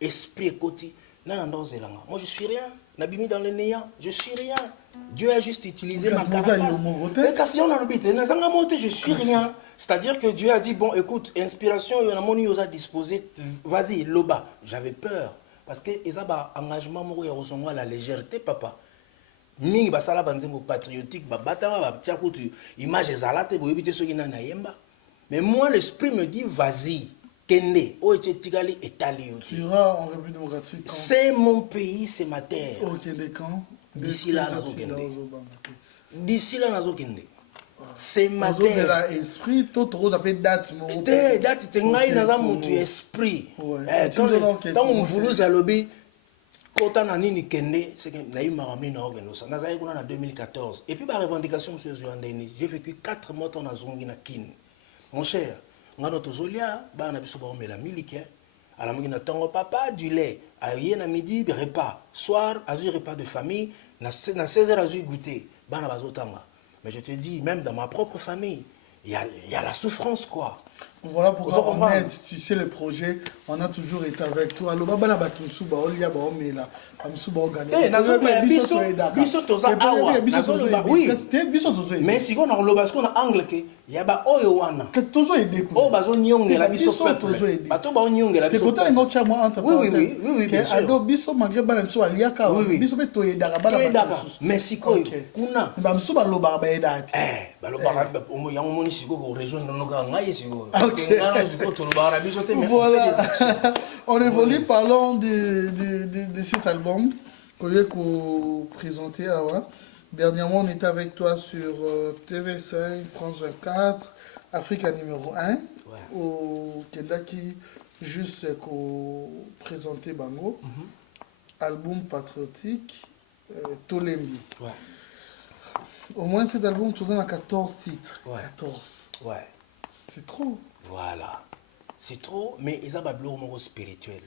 esprit et côté. Moi, je suis rien. Nabimi dans le néant, je suis rien. Dieu a juste utilisé ma carapace. Je suis rien. C'est-à-dire que Dieu a dit, bon, écoute, inspiration, il y en a disposé, vas-y, loba. J'avais peur. Parce que il y a un engagement, il y a la légèreté, papa. Mingi basala banzembo patriotique, babata, batia kutu, image ezalate, boyebite soki na nayemba. Mais moi, l'esprit me dit, vas-y. Kende, o tigali etali. Tu iras en République démocratique. C'est mon pays, c'est ma terre. Ok, quand? D'ici là, D'ici là, c'est ma terre. Date, esprit, tout rose appelle date. Date, tu as un esprit. Quand on voulait à lobby, quand on a ni kende, c'est que naï m'a ramené na organisation. Nous avons en 2014. Et puis par revendication, monsieur Zouandeni, j'ai vécu 4 mois dans la zone na kin. Mon cher. On a notre zolia, on a besoin de la milike. À la mine, on papa du lait. À hier midi, repas. Soir, à repas de famille. Na 16h à goûter. Mais je te dis, même dans ma propre famille, il y a la souffrance quoi. Voilà pourquoi on aide, tu sais, le projet, on a toujours été avec toi. Alors, baba na batumsu ba olia ba omela, batumsu ba organiser. Mais si on a un loba, on a angle que il y a ba oyo wana. Que toujours aider quoi. Oh bazo nyonge la biso peuple. Bato ba nyonge la biso. Que côté ngo cha moi entre parenthèses. Oui. Que ado biso malgré bana mso alia ka. Biso be to yedaka bana ba. Mais si ko kuna. Ba mso ba loba ba yeda. Ba loba ba omo yango moni siko ko région nonoka ngai siko. Voilà, on évolue, parlons de cet album qu'on présenté. Dernièrement, on était avec toi sur TV5, France 24, Africa numéro 1, au Kendaki, juste qu'on présentait Bango, album patriotique, Tolembi. Ouais. Au moins cet album, tu as 14 titres. Ouais. 14. Ouais. C'est trop. Voilà. C'est trop, mais ils ont un mot spirituel.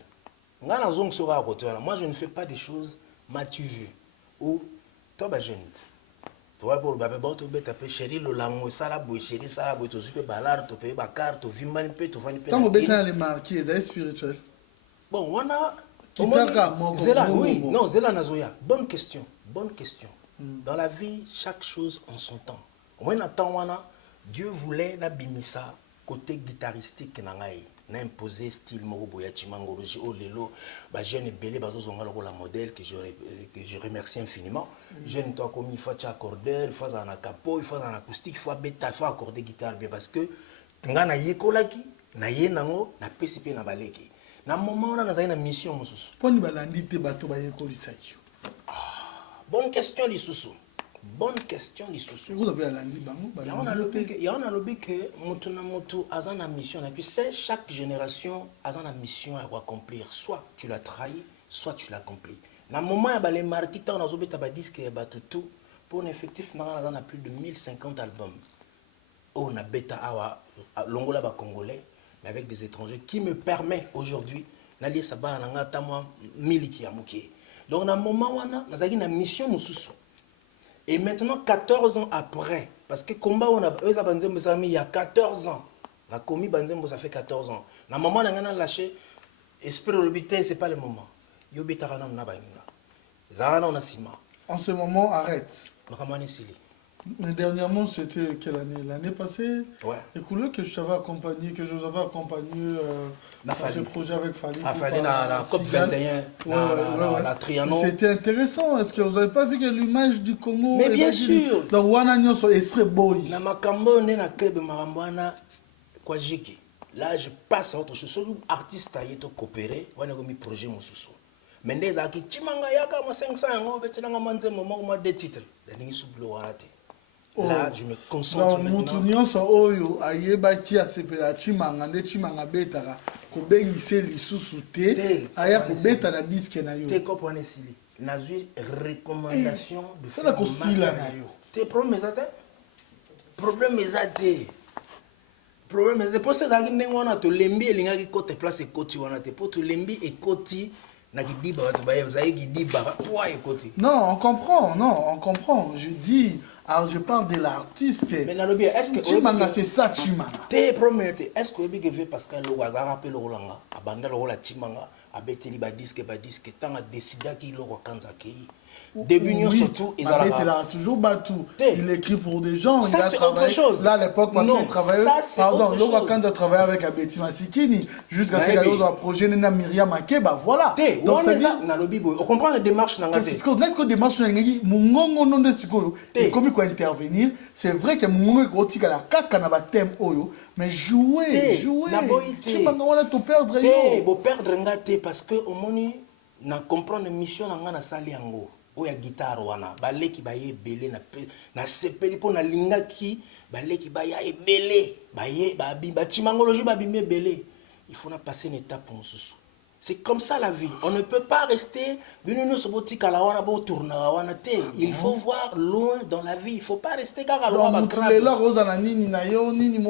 Moi, je ne fais pas des choses, m'as-tu vu? Ou, toi, jeune. Toi, pour le bon, tu peux chérir le langue, ça la bouille, chérir ça la bouille, tu peux balar, tu peux bacar, tu vis mal, tu vas quand on est les marqués, c'est spirituel. Bon, on a. Zéla, oui, non, Zéla Nazoya. Bonne question. Bonne question. Dans la vie, chaque chose en son temps. On a Dieu voulait la bimisa côté guitaristique n'a imposé style Moroboya Chimangoroji au lelo ba jeune belé bazo zonga la modèle que je remercie infiniment. Jeune toi comme il faut accordeur, il faut un capot, il faut un acoustique, il faut bêta, il faut accorder guitare bien parce que ngana yekolaki na yenango na PCP na baleki. Na moment on a une mission mususu. Poni balandi te bato ba yekolisaki. Bonne question lisusu. Bonne question l'issue. Vous avez alandi bango. Il y a un lobby que mutu a une mission. Tu sais, chaque génération a une mission à accomplir. Soit tu l'as trahi, soit tu l'accomplis. Dans le moment où les marqués on a zobé taba disque et tout pour un effectif on a plus de 1050 albums. On a bêta awa longola ba congolais mais avec des étrangers qui me permet aujourd'hui d'aller saba na ngata moi miliki ya muké. Donc dans le moment où on a une mission mususu. Et maintenant, 14 ans après, Parce que combat on a eux banzembo ça il y a 14 ans. La commis banzembo ça fait 14 ans. Na maman n'a lâché esprit l'obité c'est pas le moment. Yo betarana na bainga. Zarana on a sima. En ce moment, arrête. Makamane sili. Mais dernièrement, c'était quelle année? L'année passée. Ouais. Écoute, que je t'avais accompagné, que je vous avais accompagné dans ce projet avec Fali. Fali la COP 21, la Trianon. C'était intéressant. Est-ce que vous n'avez pas vu que l'image du Congo? Mais bien sûr. Donc, Wana sur esprit boy. Na makambo ne na kebe marambwana kwa jiki. Là, je passe à autre chose. Sur artiste aïe to coopérer, on a mis projet mon sous. Mais des aki chimanga yaka ma 500 ngo betelanga manze moment moi deux titres. La ningi sublo warate. Là, je me concentre maintenant. Donc, mutu oyo ayebaki asepela chimanga nde chimanga betaka ko bengise lisusu te aya ko beta na disque na yo. Te comprendre sili. Na zui recommandation de faire ko sila na yo. Te problème ezate. Problème ezate. Problème ezate. Pour ça zaki ndenge wana to lembi elinga ki kote place ekoti wana te. Pour to lembi ekoti na kidiba watu baye zaye kidiba kwa ekoti. Non, on comprend. Je dis, alors je parle de l'artiste. Mais nalobi est-ce que Chimanga c'est ça Chimanga. Te promet est-ce que obi que parce que lo waza rappel lo langa abanda lo la Chimanga abeteli ba disque tanga décida ki lo kanza ki début surtout ils a toujours battu. Il écrit pour des gens, ça, il a travaillé. Chose. Là à l'époque parce qu'il travaillait pardon, lo quand il travaillait avec Abeti Masikini jusqu'à ce qu'il y ait un projet na Myriam Makeba voilà. Donc ça dit nalobi boy on comprend la démarche na ngate. C'est que démarche na ngi mungongo non de sikoyo et comme quoi intervenir, c'est vrai que mungongo ko tika la kaka na ba thème oyo mais jouer Chimanga wala to perdre yo. Bo perdre ngate parce que au moni na comprendre mission na ngana sali yango. Oya guitare wana baleki baye belé na sepeli po na lingaki baleki baya ebelé baye babi batimangologie babimé belé il faut na passer une étape pour nous. C'est comme ça la vie. On ne peut pas rester il faut voir loin dans la vie. Il faut pas rester car loin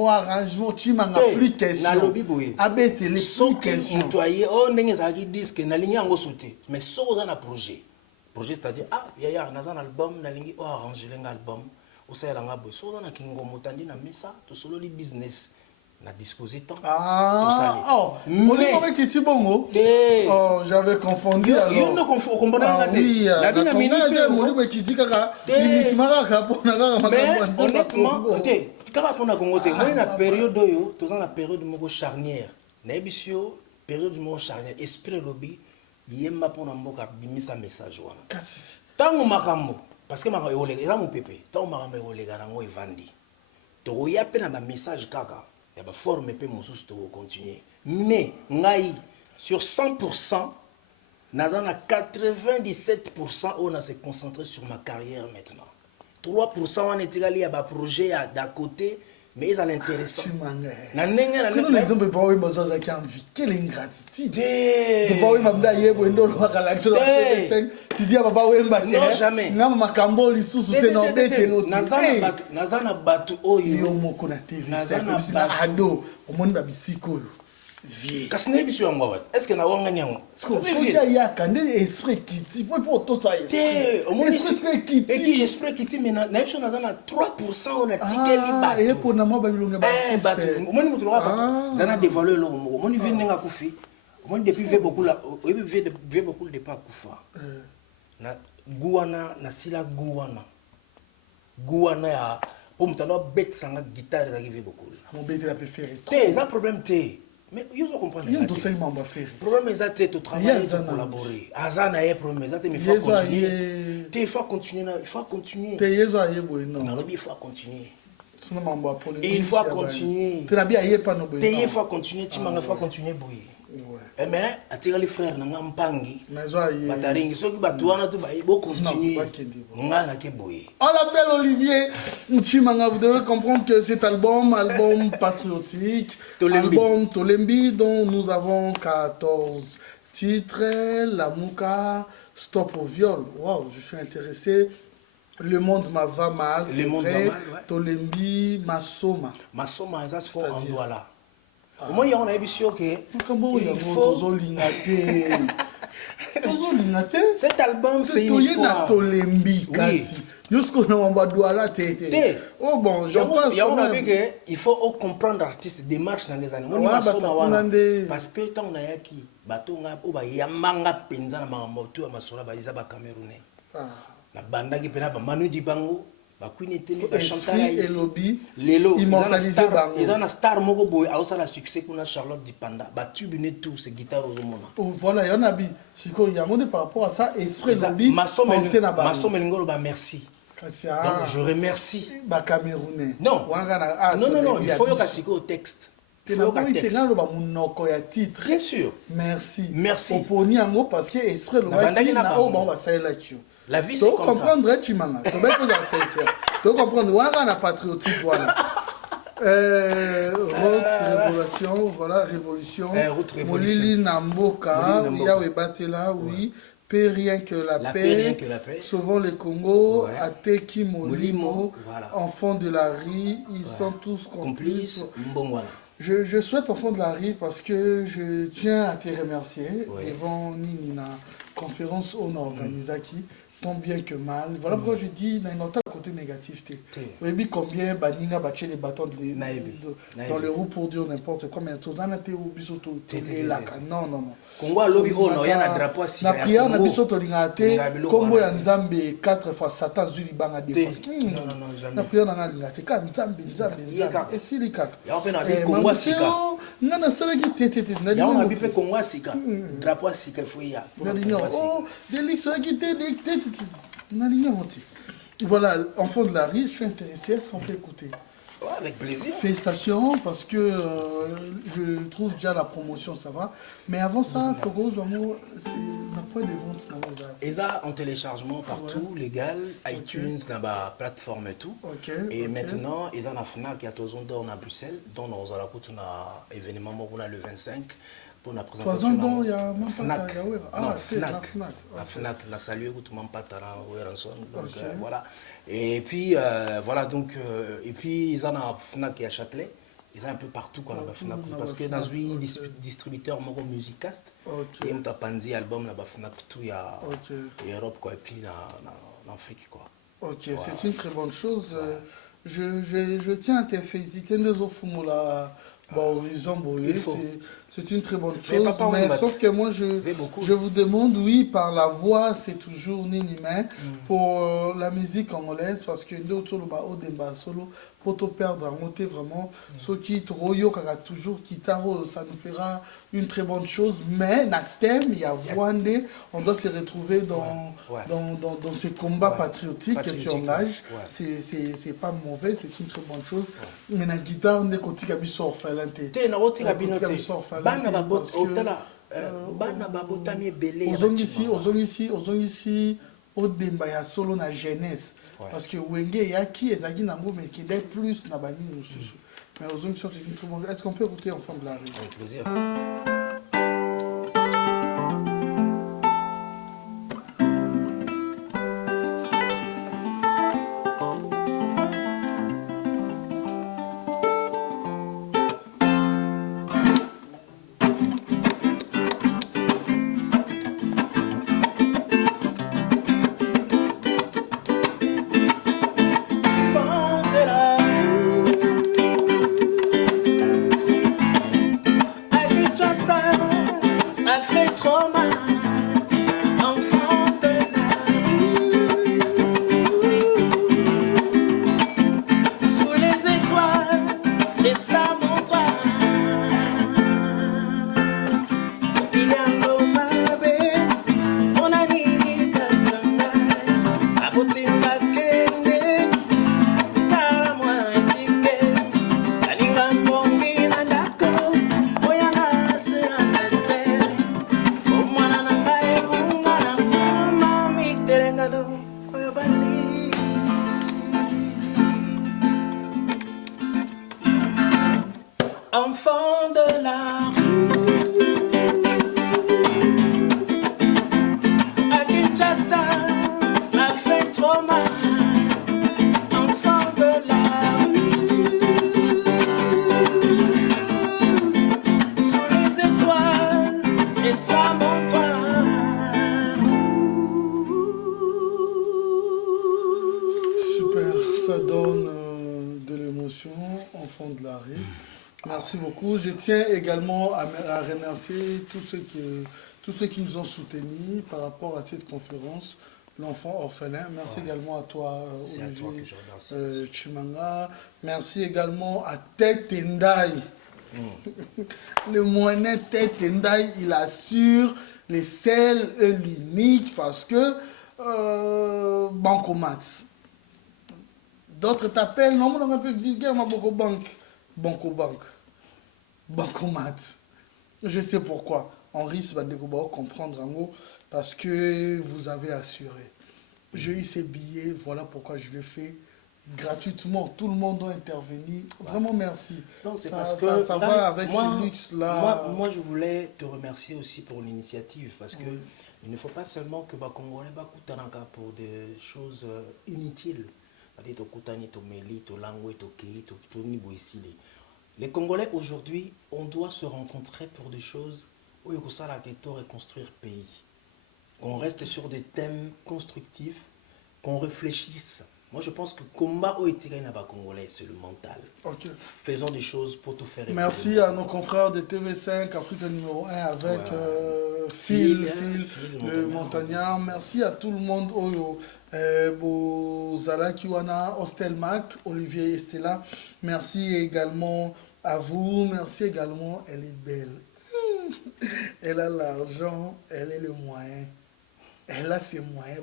arrangement Chimanga plus question abete les plus question oh ndenge za ki disque na ligne yango sauter mais so za na projet c'est-à-dire yaya na un album na lingi arranger l'album au ça nga bo so na kingo motandi na misa to solo li business na disposer temps j'avais confondu alors charnière esprit lobby yemba pona mboka bimisa message wana tango makambo parce que makambo eolega mon pépé tango makambo eolega nango evandi to ya pe na ba message kaka ya ba forme pe mosusu to continuer mais ngai sur 100% nazana 97% on a se concentré sur ma carrière maintenant 3% on est égal à ba projet d'à côté mais ils ont l'intéressant. Quel exemple pas oui besoin de envie. Quelle ingratitude. De pas oui mabda yebo ndo lo bakalaxo. Tu dis papa oui mba. Non jamais. Ngama makambo lisusu te no bete no. Nazana batu oyo. Yo moko na TV. Nazana ado omoni ba bisiko yo. Vie. Kasine biso yango wat. Est-ce que na wanga nyango? Soja ya kande esprit kiti. Faut photo ça esprit. Esprit kiti. Esprit kiti mais na biso nazana 3% on a tikeli batu. Et pour na mo ba bilonga ba. Batu. Omoni mutu wa batu. Zana dévaluer lo mo. Omoni vient nga kufi. Omoni depuis veut beaucoup la veut beaucoup de pas kufa. Na guana na sila guana. Guana ya pour mutalo bet sanga guitare za veut beaucoup. Mon bête la préférée. C'est un problème té. Mais ils ont compris. Il y a tout ça il m'a fait. Problème est tu travailles pour collaborer. Azana est problème mais il faut continuer. Il faut continuer. Il faut continuer. Il faut continuer. Et il faut continuer. Il faut continuer. Il faut continuer. Mais attirer les frères na mpangi bataringi soki batu wana tu ba continuer ngana ke boye. On l'appelle Olivier Chimanga. Vous devez comprendre que cet album patriotique, album Tolembi dont nous avons 14 titres, La Mouka, Stop au viol. Waouh, je suis intéressé. Le monde va mal, c'est vrai. Tolembi, Masoma. Masoma, ça c'est en doigt là. Moi, on a vu que il faut cet album, c'est une histoire. Tolembi, Jusqu'au nom de la tête. Oh bon, je pense il faut comprendre l'artiste démarche dans les années. Parce que tant on a qui bateau ya manga penza na mamoto amasola ba isa ba camerounais. La banda qui pena ba Manu Dibango ba Queen Tene ba chanteur et lobby lelo immortalisé bango. Ils ont un star moko boy a ça la succès kuna Charlotte Dipanda ba tube ne tout ce guitare aux mona. Voilà, il y en a bi. Siko il y a monde par rapport à ça esprit lobby penser na ba. Maso Melingolo ba merci. Donc je remercie ba camerounais. Non. Non, il faut que Siko au texte. Bien sûr. Merci. Merci. Parce que esprit lobby na o ba ça là qui. La vie c'est comme ça. Comprendre tu manga. Tu vas pas sincère. Tu comprendre wanga na patriotique voilà. Révolution, voilà révolution. Molili Namboka, Yahweh Batela, oui. Paix rien que la paix. Sauvons le Congo, Ateki Molimo, enfants de la rue, ils sont tous complices. Je souhaite enfants de la rue parce que je tiens à te remercier devant Nina conférence on a organisé qui tant bien que mal. Voilà pourquoi je dis dans notre côté négatif. Vous avez combien Baninga battu les bâtons dans les roues pour dire n'importe quoi, mais tous en été au bisoto non. Congo lobby on a un drapeau à na prière na bisoto lingate Congo ya Nzambe 4 fois Satan zuli banga des non jamais. Na prière na lingate ka Nzambe et si kaka ya opena bi Congo sika ngana sala ki tete na ya on a bi pe Congo sika drapeau sika foya na l'union oh delix qui tete na l'union. Voilà, enfant de la rue, je suis intéressé, est-ce qu'on peut écouter? Avec plaisir. Félicitations, parce que je trouve déjà la promotion, ça va. Mais avant ça, Togo, Zamo, c'est n'a pas de vente dans vos arts. Et ça, en téléchargement partout, légal, iTunes, dans la plateforme et tout. Et maintenant, ils ont la FNAC qui a tous d'or à Bruxelles, dont on a un événement le 25. Pour la présentation il y a FNAC. La FNAC, la salué tout le monde pas voilà. Et puis voilà donc et puis ils ont un FNAC et à Châtelet, ils ont un peu partout qu'on a FNAC parce que dans un distributeur Mogo Musicast et on a pandi album là FNAC tout il y a Europe quoi et puis en Afrique quoi. OK, c'est une très bonne chose. Je tiens à te féliciter les autres là. Bon, c'est une très bonne chose, mais sauf que moi je vous demande, oui, par la voix, c'est toujours Ninimé pour la musique congolaise, parce que nous solo pour te perdre, monter vraiment, ce qui est toujours Kitaro, ça nous fera une très bonne chose, mais na thème, il y a Voandé, on doit se retrouver dans ces combats patriotiques que tu engages, c'est pas mauvais, c'est une très bonne chose, mais na guitare, on est côté Kabiso orphelin. Ozongisi odemba ya solo na jeunesse parce que wenge yaki ezaki nango mais qui est plus na bani mususu mais ozongisi tout le monde. Est-ce qu'on peut écouter enfant de la rue? Avec plaisir. Enfant de la rue, à Kinshasa, ça fait trop mal. Enfant de la rue, sous les étoiles, c'est ça mon toit. Merci beaucoup. Je tiens également à remercier tous ceux qui nous ont soutenus par rapport à cette conférence, l'enfant orphelin. Merci également à toi, Olivier Chimanga. Merci également à Tête Tendai. Le moyen Tête Tendai, il assure les sels et l'unique parce que Bancomat. D'autres t'appellent, non, on a un peu vulgaire, ma Bancobank. Bancomat. Je sais pourquoi. On risque de comprendre en gros parce que vous avez assuré. J'ai eu ces billets, voilà pourquoi je l'ai fait gratuitement. Tout le monde doit intervenir. Vraiment merci. Non, c'est ça, parce que ça va avec ce luxe-là. Moi, je voulais te remercier aussi pour l'initiative parce que il ne faut pas seulement que les Congolais pour des choses inutiles. Les Congolais aujourd'hui, on doit se rencontrer pour des choses où il faut reconstruire le pays. Qu'on reste sur des thèmes constructifs, qu'on réfléchisse. Moi, je pense que le combat au Congolais, c'est le mental. Okay. Faisons des choses pour tout faire. Merci à nos confrères de TV5, Afrique numéro 1, avec Phil, le montagnard. Merci à tout le monde. Zala Kiwana, Ostelmac, Olivier Estella. Merci également à vous. Merci également. Elle est belle. Elle a l'argent, elle est le moyen. Elle a ses moyens.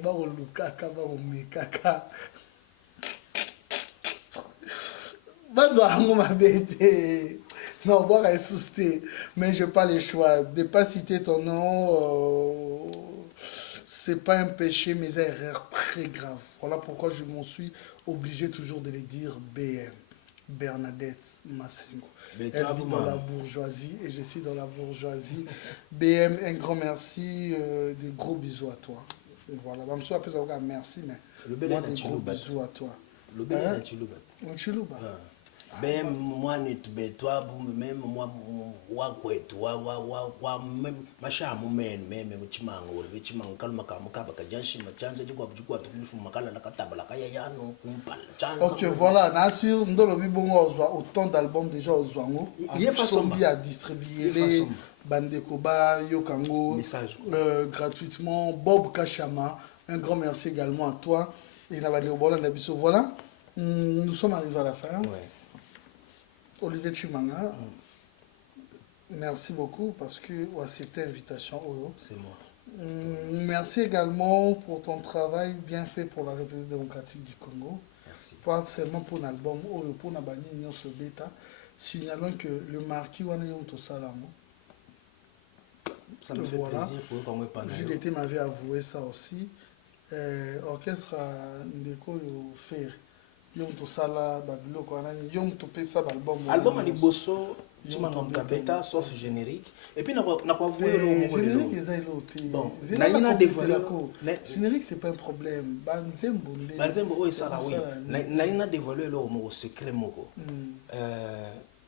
Non, bon, elle est mais je n'ai pas le choix. De ne pas citer ton nom, c'est pas un péché, mais une erreur très grave. Voilà pourquoi je m'en suis obligé toujours de le dire BM. Bernadette Massengo. Elle vit dans la bourgeoisie et je suis dans la bourgeoisie. BM, un grand merci, des gros bisous à toi. Voilà, merci, mais moi, des gros bisous à toi. Le bel est Chilouba. Même moi, toi, même moi, même machin, même chimango, chimango, calma, ok, voilà, Nassir, nous avons autant d'albums déjà aux Zouango. À distribuer les Bandekoba, Yokango, gratuitement. Bob Kachama, un grand merci également à toi. Et voilà, nous sommes arrivés à la fin. Olivier Chimanga, merci beaucoup parce que cette invitation. C'est moi. Merci également pour ton travail bien fait pour la République démocratique du Congo. Merci. Pas seulement pour l'album, pour la bannière Beta. Signalons que le marquis Wanayoto Salamo. Ça me fait plaisir pour moi. Jules m'avait avoué ça aussi. Orchestre Ndeko Fer. Yom to sala babilo ko anani yom to pesa album ali bosso chimanga beta sauf générique et puis na quoi vous générique les ailoté na générique c'est pas un problème banzembo oui ça là oui na dévoiler le mot secret moko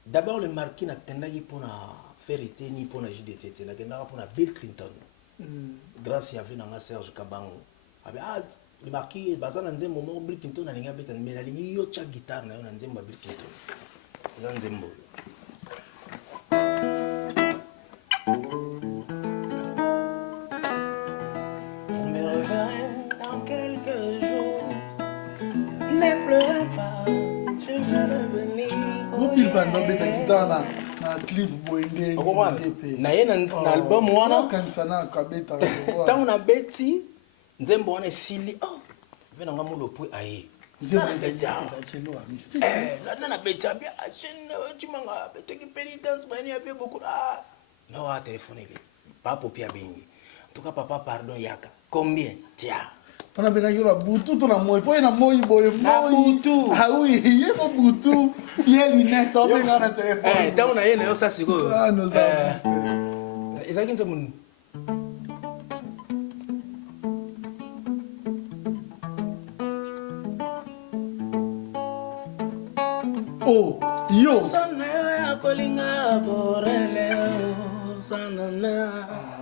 d'abord le marquis na tendaki pour na faire été ni pour na JDT na tendaka pour na Bill Clinton grâce à venanga Serge Kabango le marquis bazana nzembo mo Bill Clinton alinga beta mais alingi yo cha guitare na yo nzembo Bill Clinton na nzembo vous me reverrez dans quelques jours ne pleurez pas je vais revenir mobile banda beta guitare na clip boende na ye na album wana kansana kabeta tango na beti nzembo wana esili vena nga mulo pwe aye nzembo na becha bien achene chimanga beteki pénitence bani a fait beaucoup na wa téléphoner pas popia bingi en tout cas papa pardon yaka combien tia tona bena yola butu tona moi po na moi boy moi butu oui ye mo butu bien lunette on benga na téléphone donc na yene yo ça siko nos artistes ezaki nzembo oh yo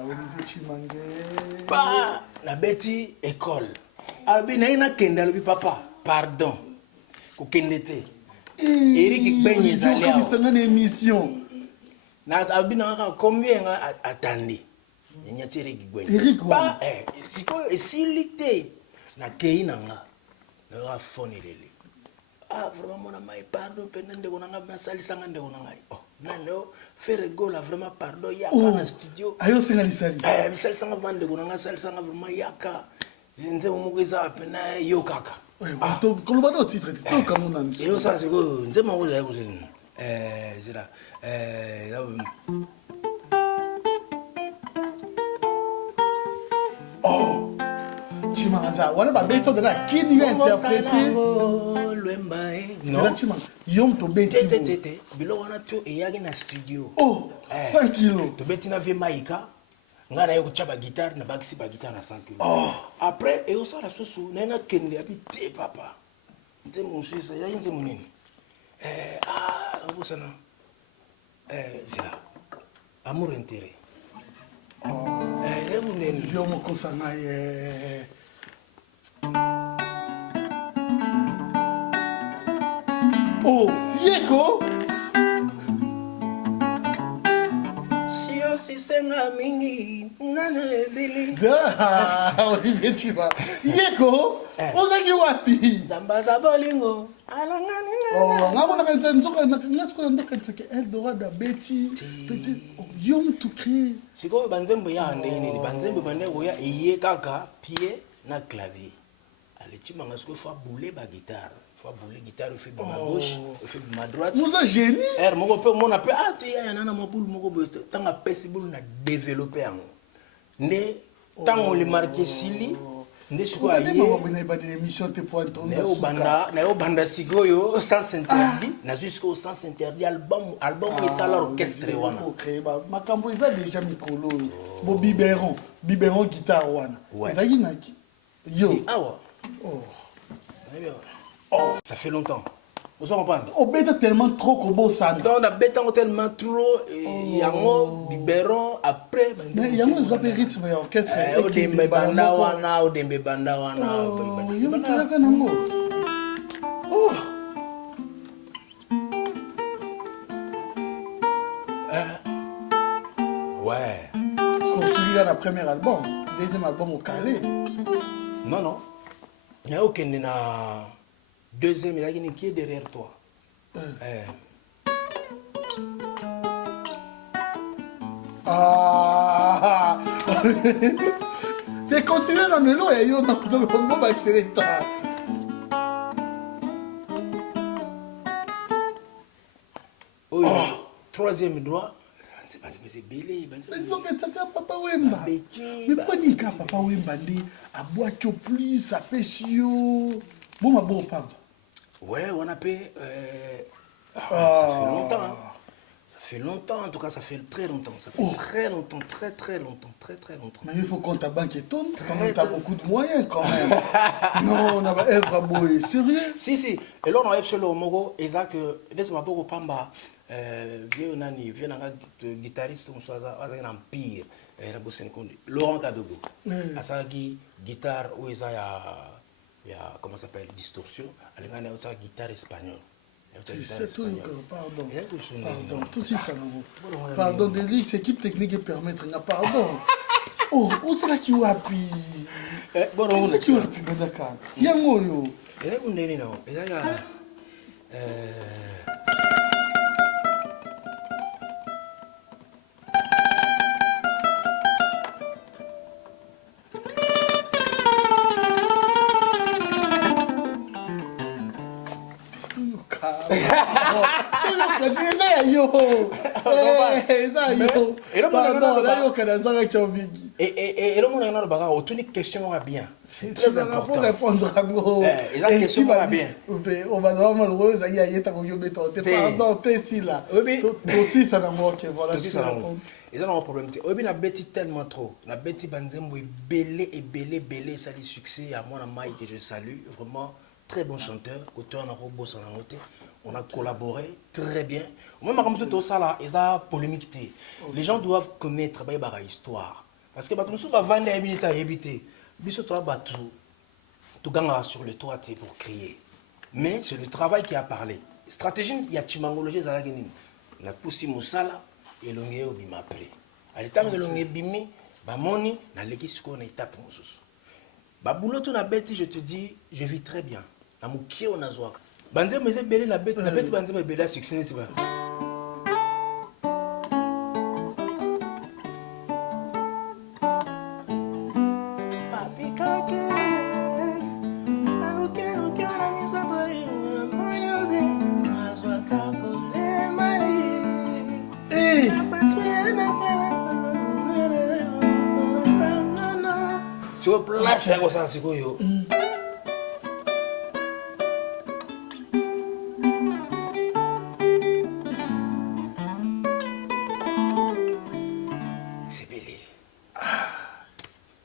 Olivier Chimange pa na beti école abi na ina kenda lobi papa pardon ko kende te Eric Benye zali comme c'est une émission na abinanga combien attendez nya tire gigwen Eric ba siko esilite na kei nanga na fone lele vraiment mon amai pardon pendant de konanga na salisanga ndeko nanga non faire gola vraiment pardon yaka na studio ayo senga lisali salisanga bande konanga salisanga vraiment yaka nze mumukweza pena yo kaka koloba na titre to kamona nso yo ça c'est que nze mango ya kuzini zira Chimanza, wana ba beto de la kini yo interpréter. Non, Chima, yom to beti. tete bilo wana to eyagi na studio. Oh, 5 kilos. To beti na ve maika. Ngana yo kuchaba guitare na bagisi ba guitare na 5 kilos. Après et osala susu na nga kende abite papa. Nze musuisa ya nze munini. Abusana. Zira. Amour intérêt. Yo moko sanga ye. Oh, yeko. Si senga mingi nana deli. Olivier tu vas. Yeko. Ozaki wapi? Zambaza bolingo. Alangani. Oh, ngabona kanza nzoka na ngasko ndo kanza ke Eldorado Betty. Peut-être yom to créer. Siko banzembo ya ndeni banzembo bande oya iye kaka pied na clavier. Aleti manga siko fa bouler ba guitare. Fa bouler guitare fait de ma gauche, fait de ma droite. Vous êtes génie. Moko pe mona pe te ya nana mabulu moko boste tanga possible na développer en. Ne tango le marquer sili nde siko ayi. Maman bana ba de l'émission te point ton. Na yo banda sigoyo sans interdit, na jusqu'au sans interdit album et ça l'orchestre wana. OK ba makambo eza déjà mikolo. Bo biberon guitare wana. Ezaki naki. Yo. Awa. Ça fait longtemps. Vous comprenez? On bête tellement trop kobo sana. Donc on a bêté tellement trop yango biberon après mais yango ils appellent rythme et orchestre o dembe banda wana. Yo mutaka nango. Oh. Ouais. Parce qu'on suit là le premier album, deuxième album au Calais. Non. Il y a aucun na deuxième, il y a une qui est derrière toi. Ah. T'es continué dans le lot et yo dans le Congo va accélérer. Oh, troisième doigt. C'est belé. Papa Wemba. Mais pas dit que Papa Wemba dit à boire plus, à pêcher. Bon, ma bon papa. Ouais, on a payé. Ça fait longtemps. Hein. Ça fait longtemps, en tout cas, ça fait très longtemps. Ça fait très longtemps. Mais il faut qu'on ta banque est tonne. Tu as beaucoup de moyens quand même. Non, on a être aboué. Sérieux? Si. Et là, on a eu le Mogo, et ça que, dès que je Pamba, vieux guitariste, on soit un empire. Laurent Kadogo. À ça, guitare, où il y a, comment ça s'appelle, distorsion. Il y a une guitare espagnole. C'est tout, pardon. Tout ça. Pardon, Delis, équipe technique et permettre. Pardon. Oh, où c'est là qui ou appi? Bon, c'est qui ou appi, Bedaka? Yango yo. Et le monde a bagarre, autour des questions va bien. C'est très important. Pour répondre à moi. Et la question va bien. On va voir malheureux, ça y est, pardon, t'es ici là. Aussi, ça n'a pas voilà. Et ça n'a pas de problème. On a bêti tellement trop. On a bêti Banzembo et belé, ça dit succès à moi, que je salue. Vraiment, très bon chanteur. Côté on a robot sur la montée. On a collaboré très bien. Même quand tout ça là, ils ont polémique. Les gens doivent connaître la histoire. Parce que quand on va vendre des minutes à éviter, bisous toi battu, tout gagne sur le toit pour crier. Mais c'est le travail qui a parlé. Stratégie, il y a timangologie à la gueule. La poussi moussala, elongi obima après alitanga elongi bimi bamoni naleki sikoyo na étape mosusu babulo to na beti je te dis je vis très bien na mokie o nazwaka banzembo eza ebele na beti banzembo ebele ya succès neti ba siko place yango sana sikoyo esebele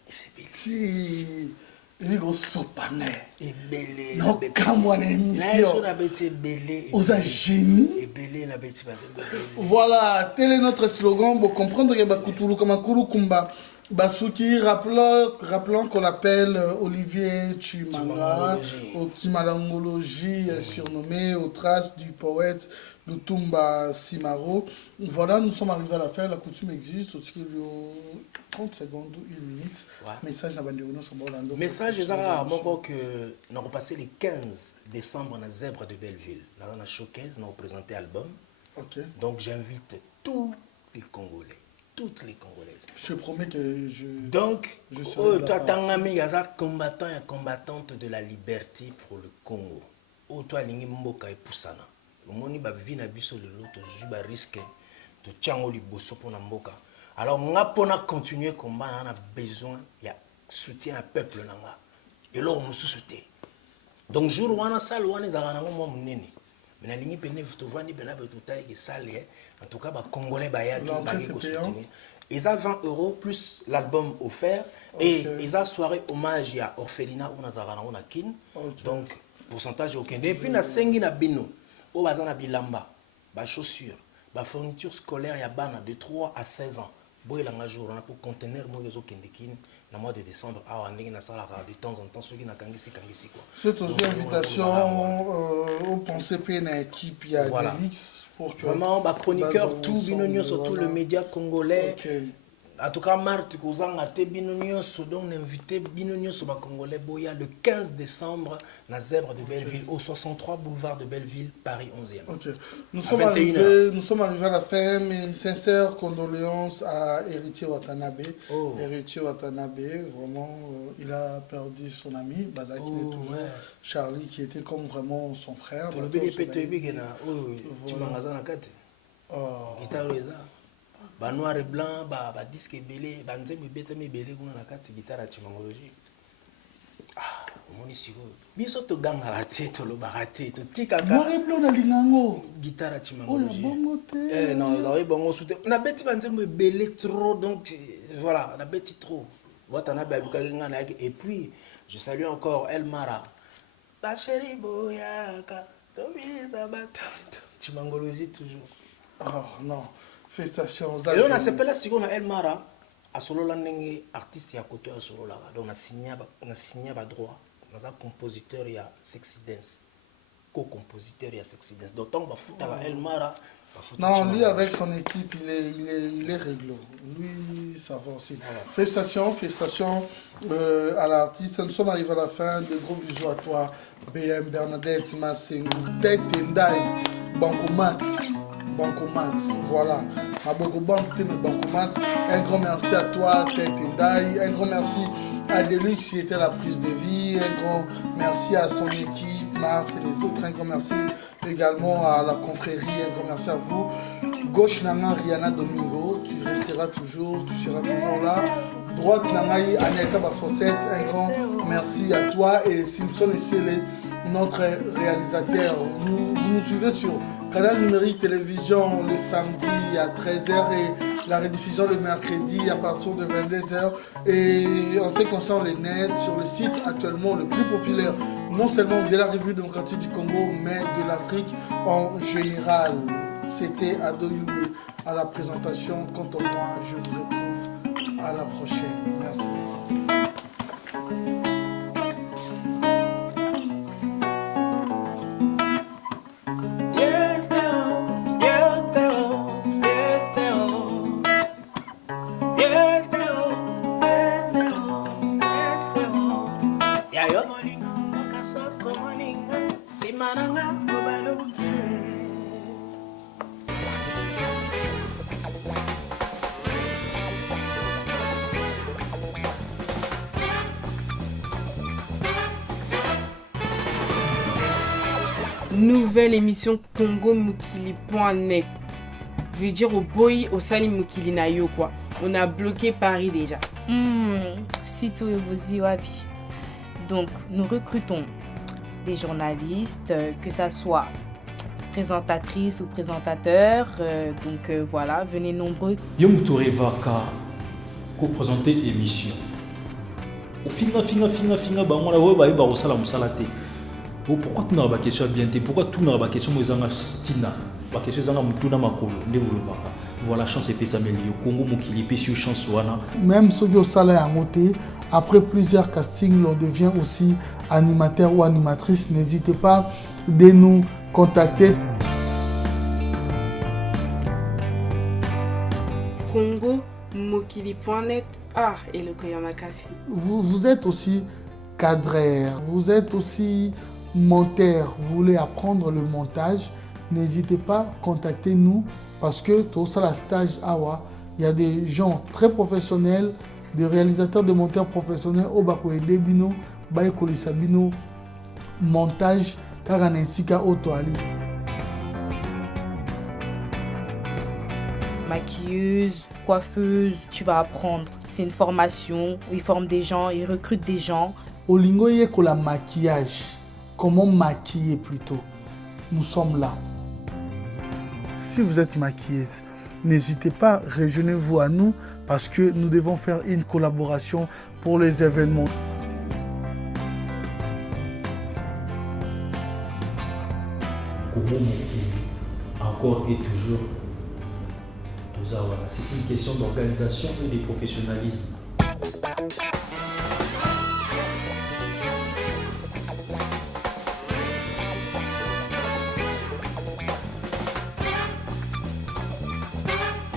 esebele Si, il go sopane. ebele Non, quand moi l'émission, nayezo na beti ebele aux a génie. ebele na beti banzembo Voilà, tel est notre slogan pour comprendre que Bakutulu Kamakuru Kumba. Basuki, rappelons qu'on l'appelle Olivier Chimanga, au Timalangologie, surnommé aux traces du poète Lutumba Simaro. Voilà, nous sommes arrivés à la fin, la coutume existe, au 30 secondes ou 1 minute. Ouais. Message à Bandéono sur Borlando. message ezaka moko que na repassé le 15 décembre na Zèbre de Belleville na na showcase na représenté album. Ok. Donc j'invite tous les Congolais, toutes les Congolaises. Je promets que je. Donc, Je serai de la toi, part. Tangami Gaza, combattant et combattante de la liberté pour le Congo. Oh, toi, Lingi Mboka et Poussana. Le moni ba vie na biso le lot, tu ba risque de tchango liboso pour na mboka. Alors, on a continuer combat, on a besoin, il y a soutien à peuple nanga. Et là, on nous soutient. Donc, jour où on a ça, on a zara mo munene. Mais na lingi pene vutovani bela betutaye ke sale. En tout cas, ba Congolais ba ya ki ba L'entrée, ngi ko c'est payant. soutenir. Ils ont 20 € plus l'album offert. Et ils ont soirée hommage à Orphelina ou Nazarana ou Nakin. Donc, pourcentage aucun. Et puis, na sengi na bino. Au bazana bilamba. Ba chaussures. Ba fourniture scolaire ya bana de 3 à 16 ans. Boy la jour on a pour contenir moi les autres na mois de décembre ah on na sala de temps en temps ceux qui na kangisi quoi. C'est aussi une invitation au pensée pleine équipe il y a Voilà. Delix pour que Vraiment ba chroniqueur Bazar tout binonio ensemble, surtout voilà. le média congolais. Ok. En tout cas, Marthe Kozanga te binonio so donc invité binonio so ba congolais boya le 15 décembre na Zèbre de Belleville au 63 boulevard de Belleville Paris 11e. Ok. Nous À sommes 21 arrivés, nous sommes arrivés à la fin, mais sincères condoléances à Héritier Watanabe. Oh. Héritier Watanabe, vraiment, il a perdu son ami, Bazar qui Oh, est toujours, ouais. Charlie qui était comme vraiment son frère. To le Bateau, beli son peto ami. ebike na oh tu magasin na kati. Oh. Guitare eza. Ba noir et blanc, ba disque ebele, ba nzembe betami ebele kuna na kati guitare ya chimangologie. Ah, omoni sikoyo. Biso togangaka te tolobaka te totikaka Noir et blanc na lingango. guitare ya Oh, chimangologie. la bongo te. Eh non, non, bon soutien. On a bêti banzembo ebele trop donc voilà, on a bêti trop. Watana babuka ngana et puis je salue encore El Mara. Ba chérie boyaka, tobilisa batanto. Chimangologie toujours. Oh non, félicitations. Et on a s'appelé si on a El Mara à solo la ndenge artiste ya côté à solo là. Donc on a signé ba droit. On a compositeur ya Sexy Dance. Co-compositeur ya Sexy Dance. D'autant ba futa la El Mara. Non, lui avec son équipe, il est réglo. Lui, ça va aussi. Voilà. Félicitations à l'artiste. Nous sommes arrivés à la fin. De gros bisous à toi, BM, Bernadette, Massengu, Tête Ndai, Bancomat. Voilà. Maboko Banque, Bancomat. Un grand merci à toi, Tête Ndai. Un grand merci à Deluxe qui était la prise de vie. Un grand merci à son équipe, Marthe et les autres. Un grand merci également à la confrérie. Un grand merci à vous. Gauche Nanga Rihanna Domingo, tu resteras toujours, tu seras toujours là. Droite Nangaï Anelka Bafosset, un grand merci à toi. Et Simpson et Sélé, notre réalisateur. Vous nous suivez sur Canal Numérique Télévision le samedi à 13h et la rediffusion le mercredi à partir de 22h. Et en ce qui concerne les nets, sur le site actuellement le plus populaire, non seulement de la République démocratique du Congo, mais de l'Afrique en général. C'était Adoyou à la présentation. Quant à moi, je vous retrouve à la prochaine. Merci. nsima nanga obaluki. Nouvelle émission Congo Mukili.net. Veut dire au boy au sali Mukili na yo quoi. On a bloqué Paris déjà. Sito Yobozi Wabi. Donc, nous recrutons des journalistes, que ça soit présentatrices ou présentateurs. Voilà, venez nombreux. Yo Mutore Vaka, co-présenter émission. Au finga, bango la weba iba osala musala te. Pourquoi tu n'as pas question bien te? Pourquoi tu n'as pas question moizanga stina? Ba question zanga mutuna makolo nde bolobaka. Voilà chance et ça melio Congo Mukili pe sur chance wana. Même ceux qui ont salaire à monter, après plusieurs castings, l'on devient aussi animateur ou animatrice. N'hésitez pas de nous contacter. Congo Mukili.net. Ah, et le Koyamakasi. Vous êtes aussi cadreur, vous êtes aussi monteur, vous voulez apprendre le montage, n'hésitez pas à contacter nous parce que tout ça, la stage Awa, il y a des gens très professionnels, des réalisateurs, des monteurs professionnels, au Bakoe Debino, Baïkoli Sabino, montage, Karanensika Otoali. Maquilleuse, coiffeuse, tu vas apprendre. C'est une formation, ils forment des gens, ils recrutent des gens. Olingo Yekola maquillage, comment maquiller plutôt. Nous sommes là. Si vous êtes maquilleuse, n'hésitez pas, rejoignez-vous à nous parce que nous devons faire une collaboration pour les événements. Encore et toujours, c'est une question d'organisation et de professionnalisme.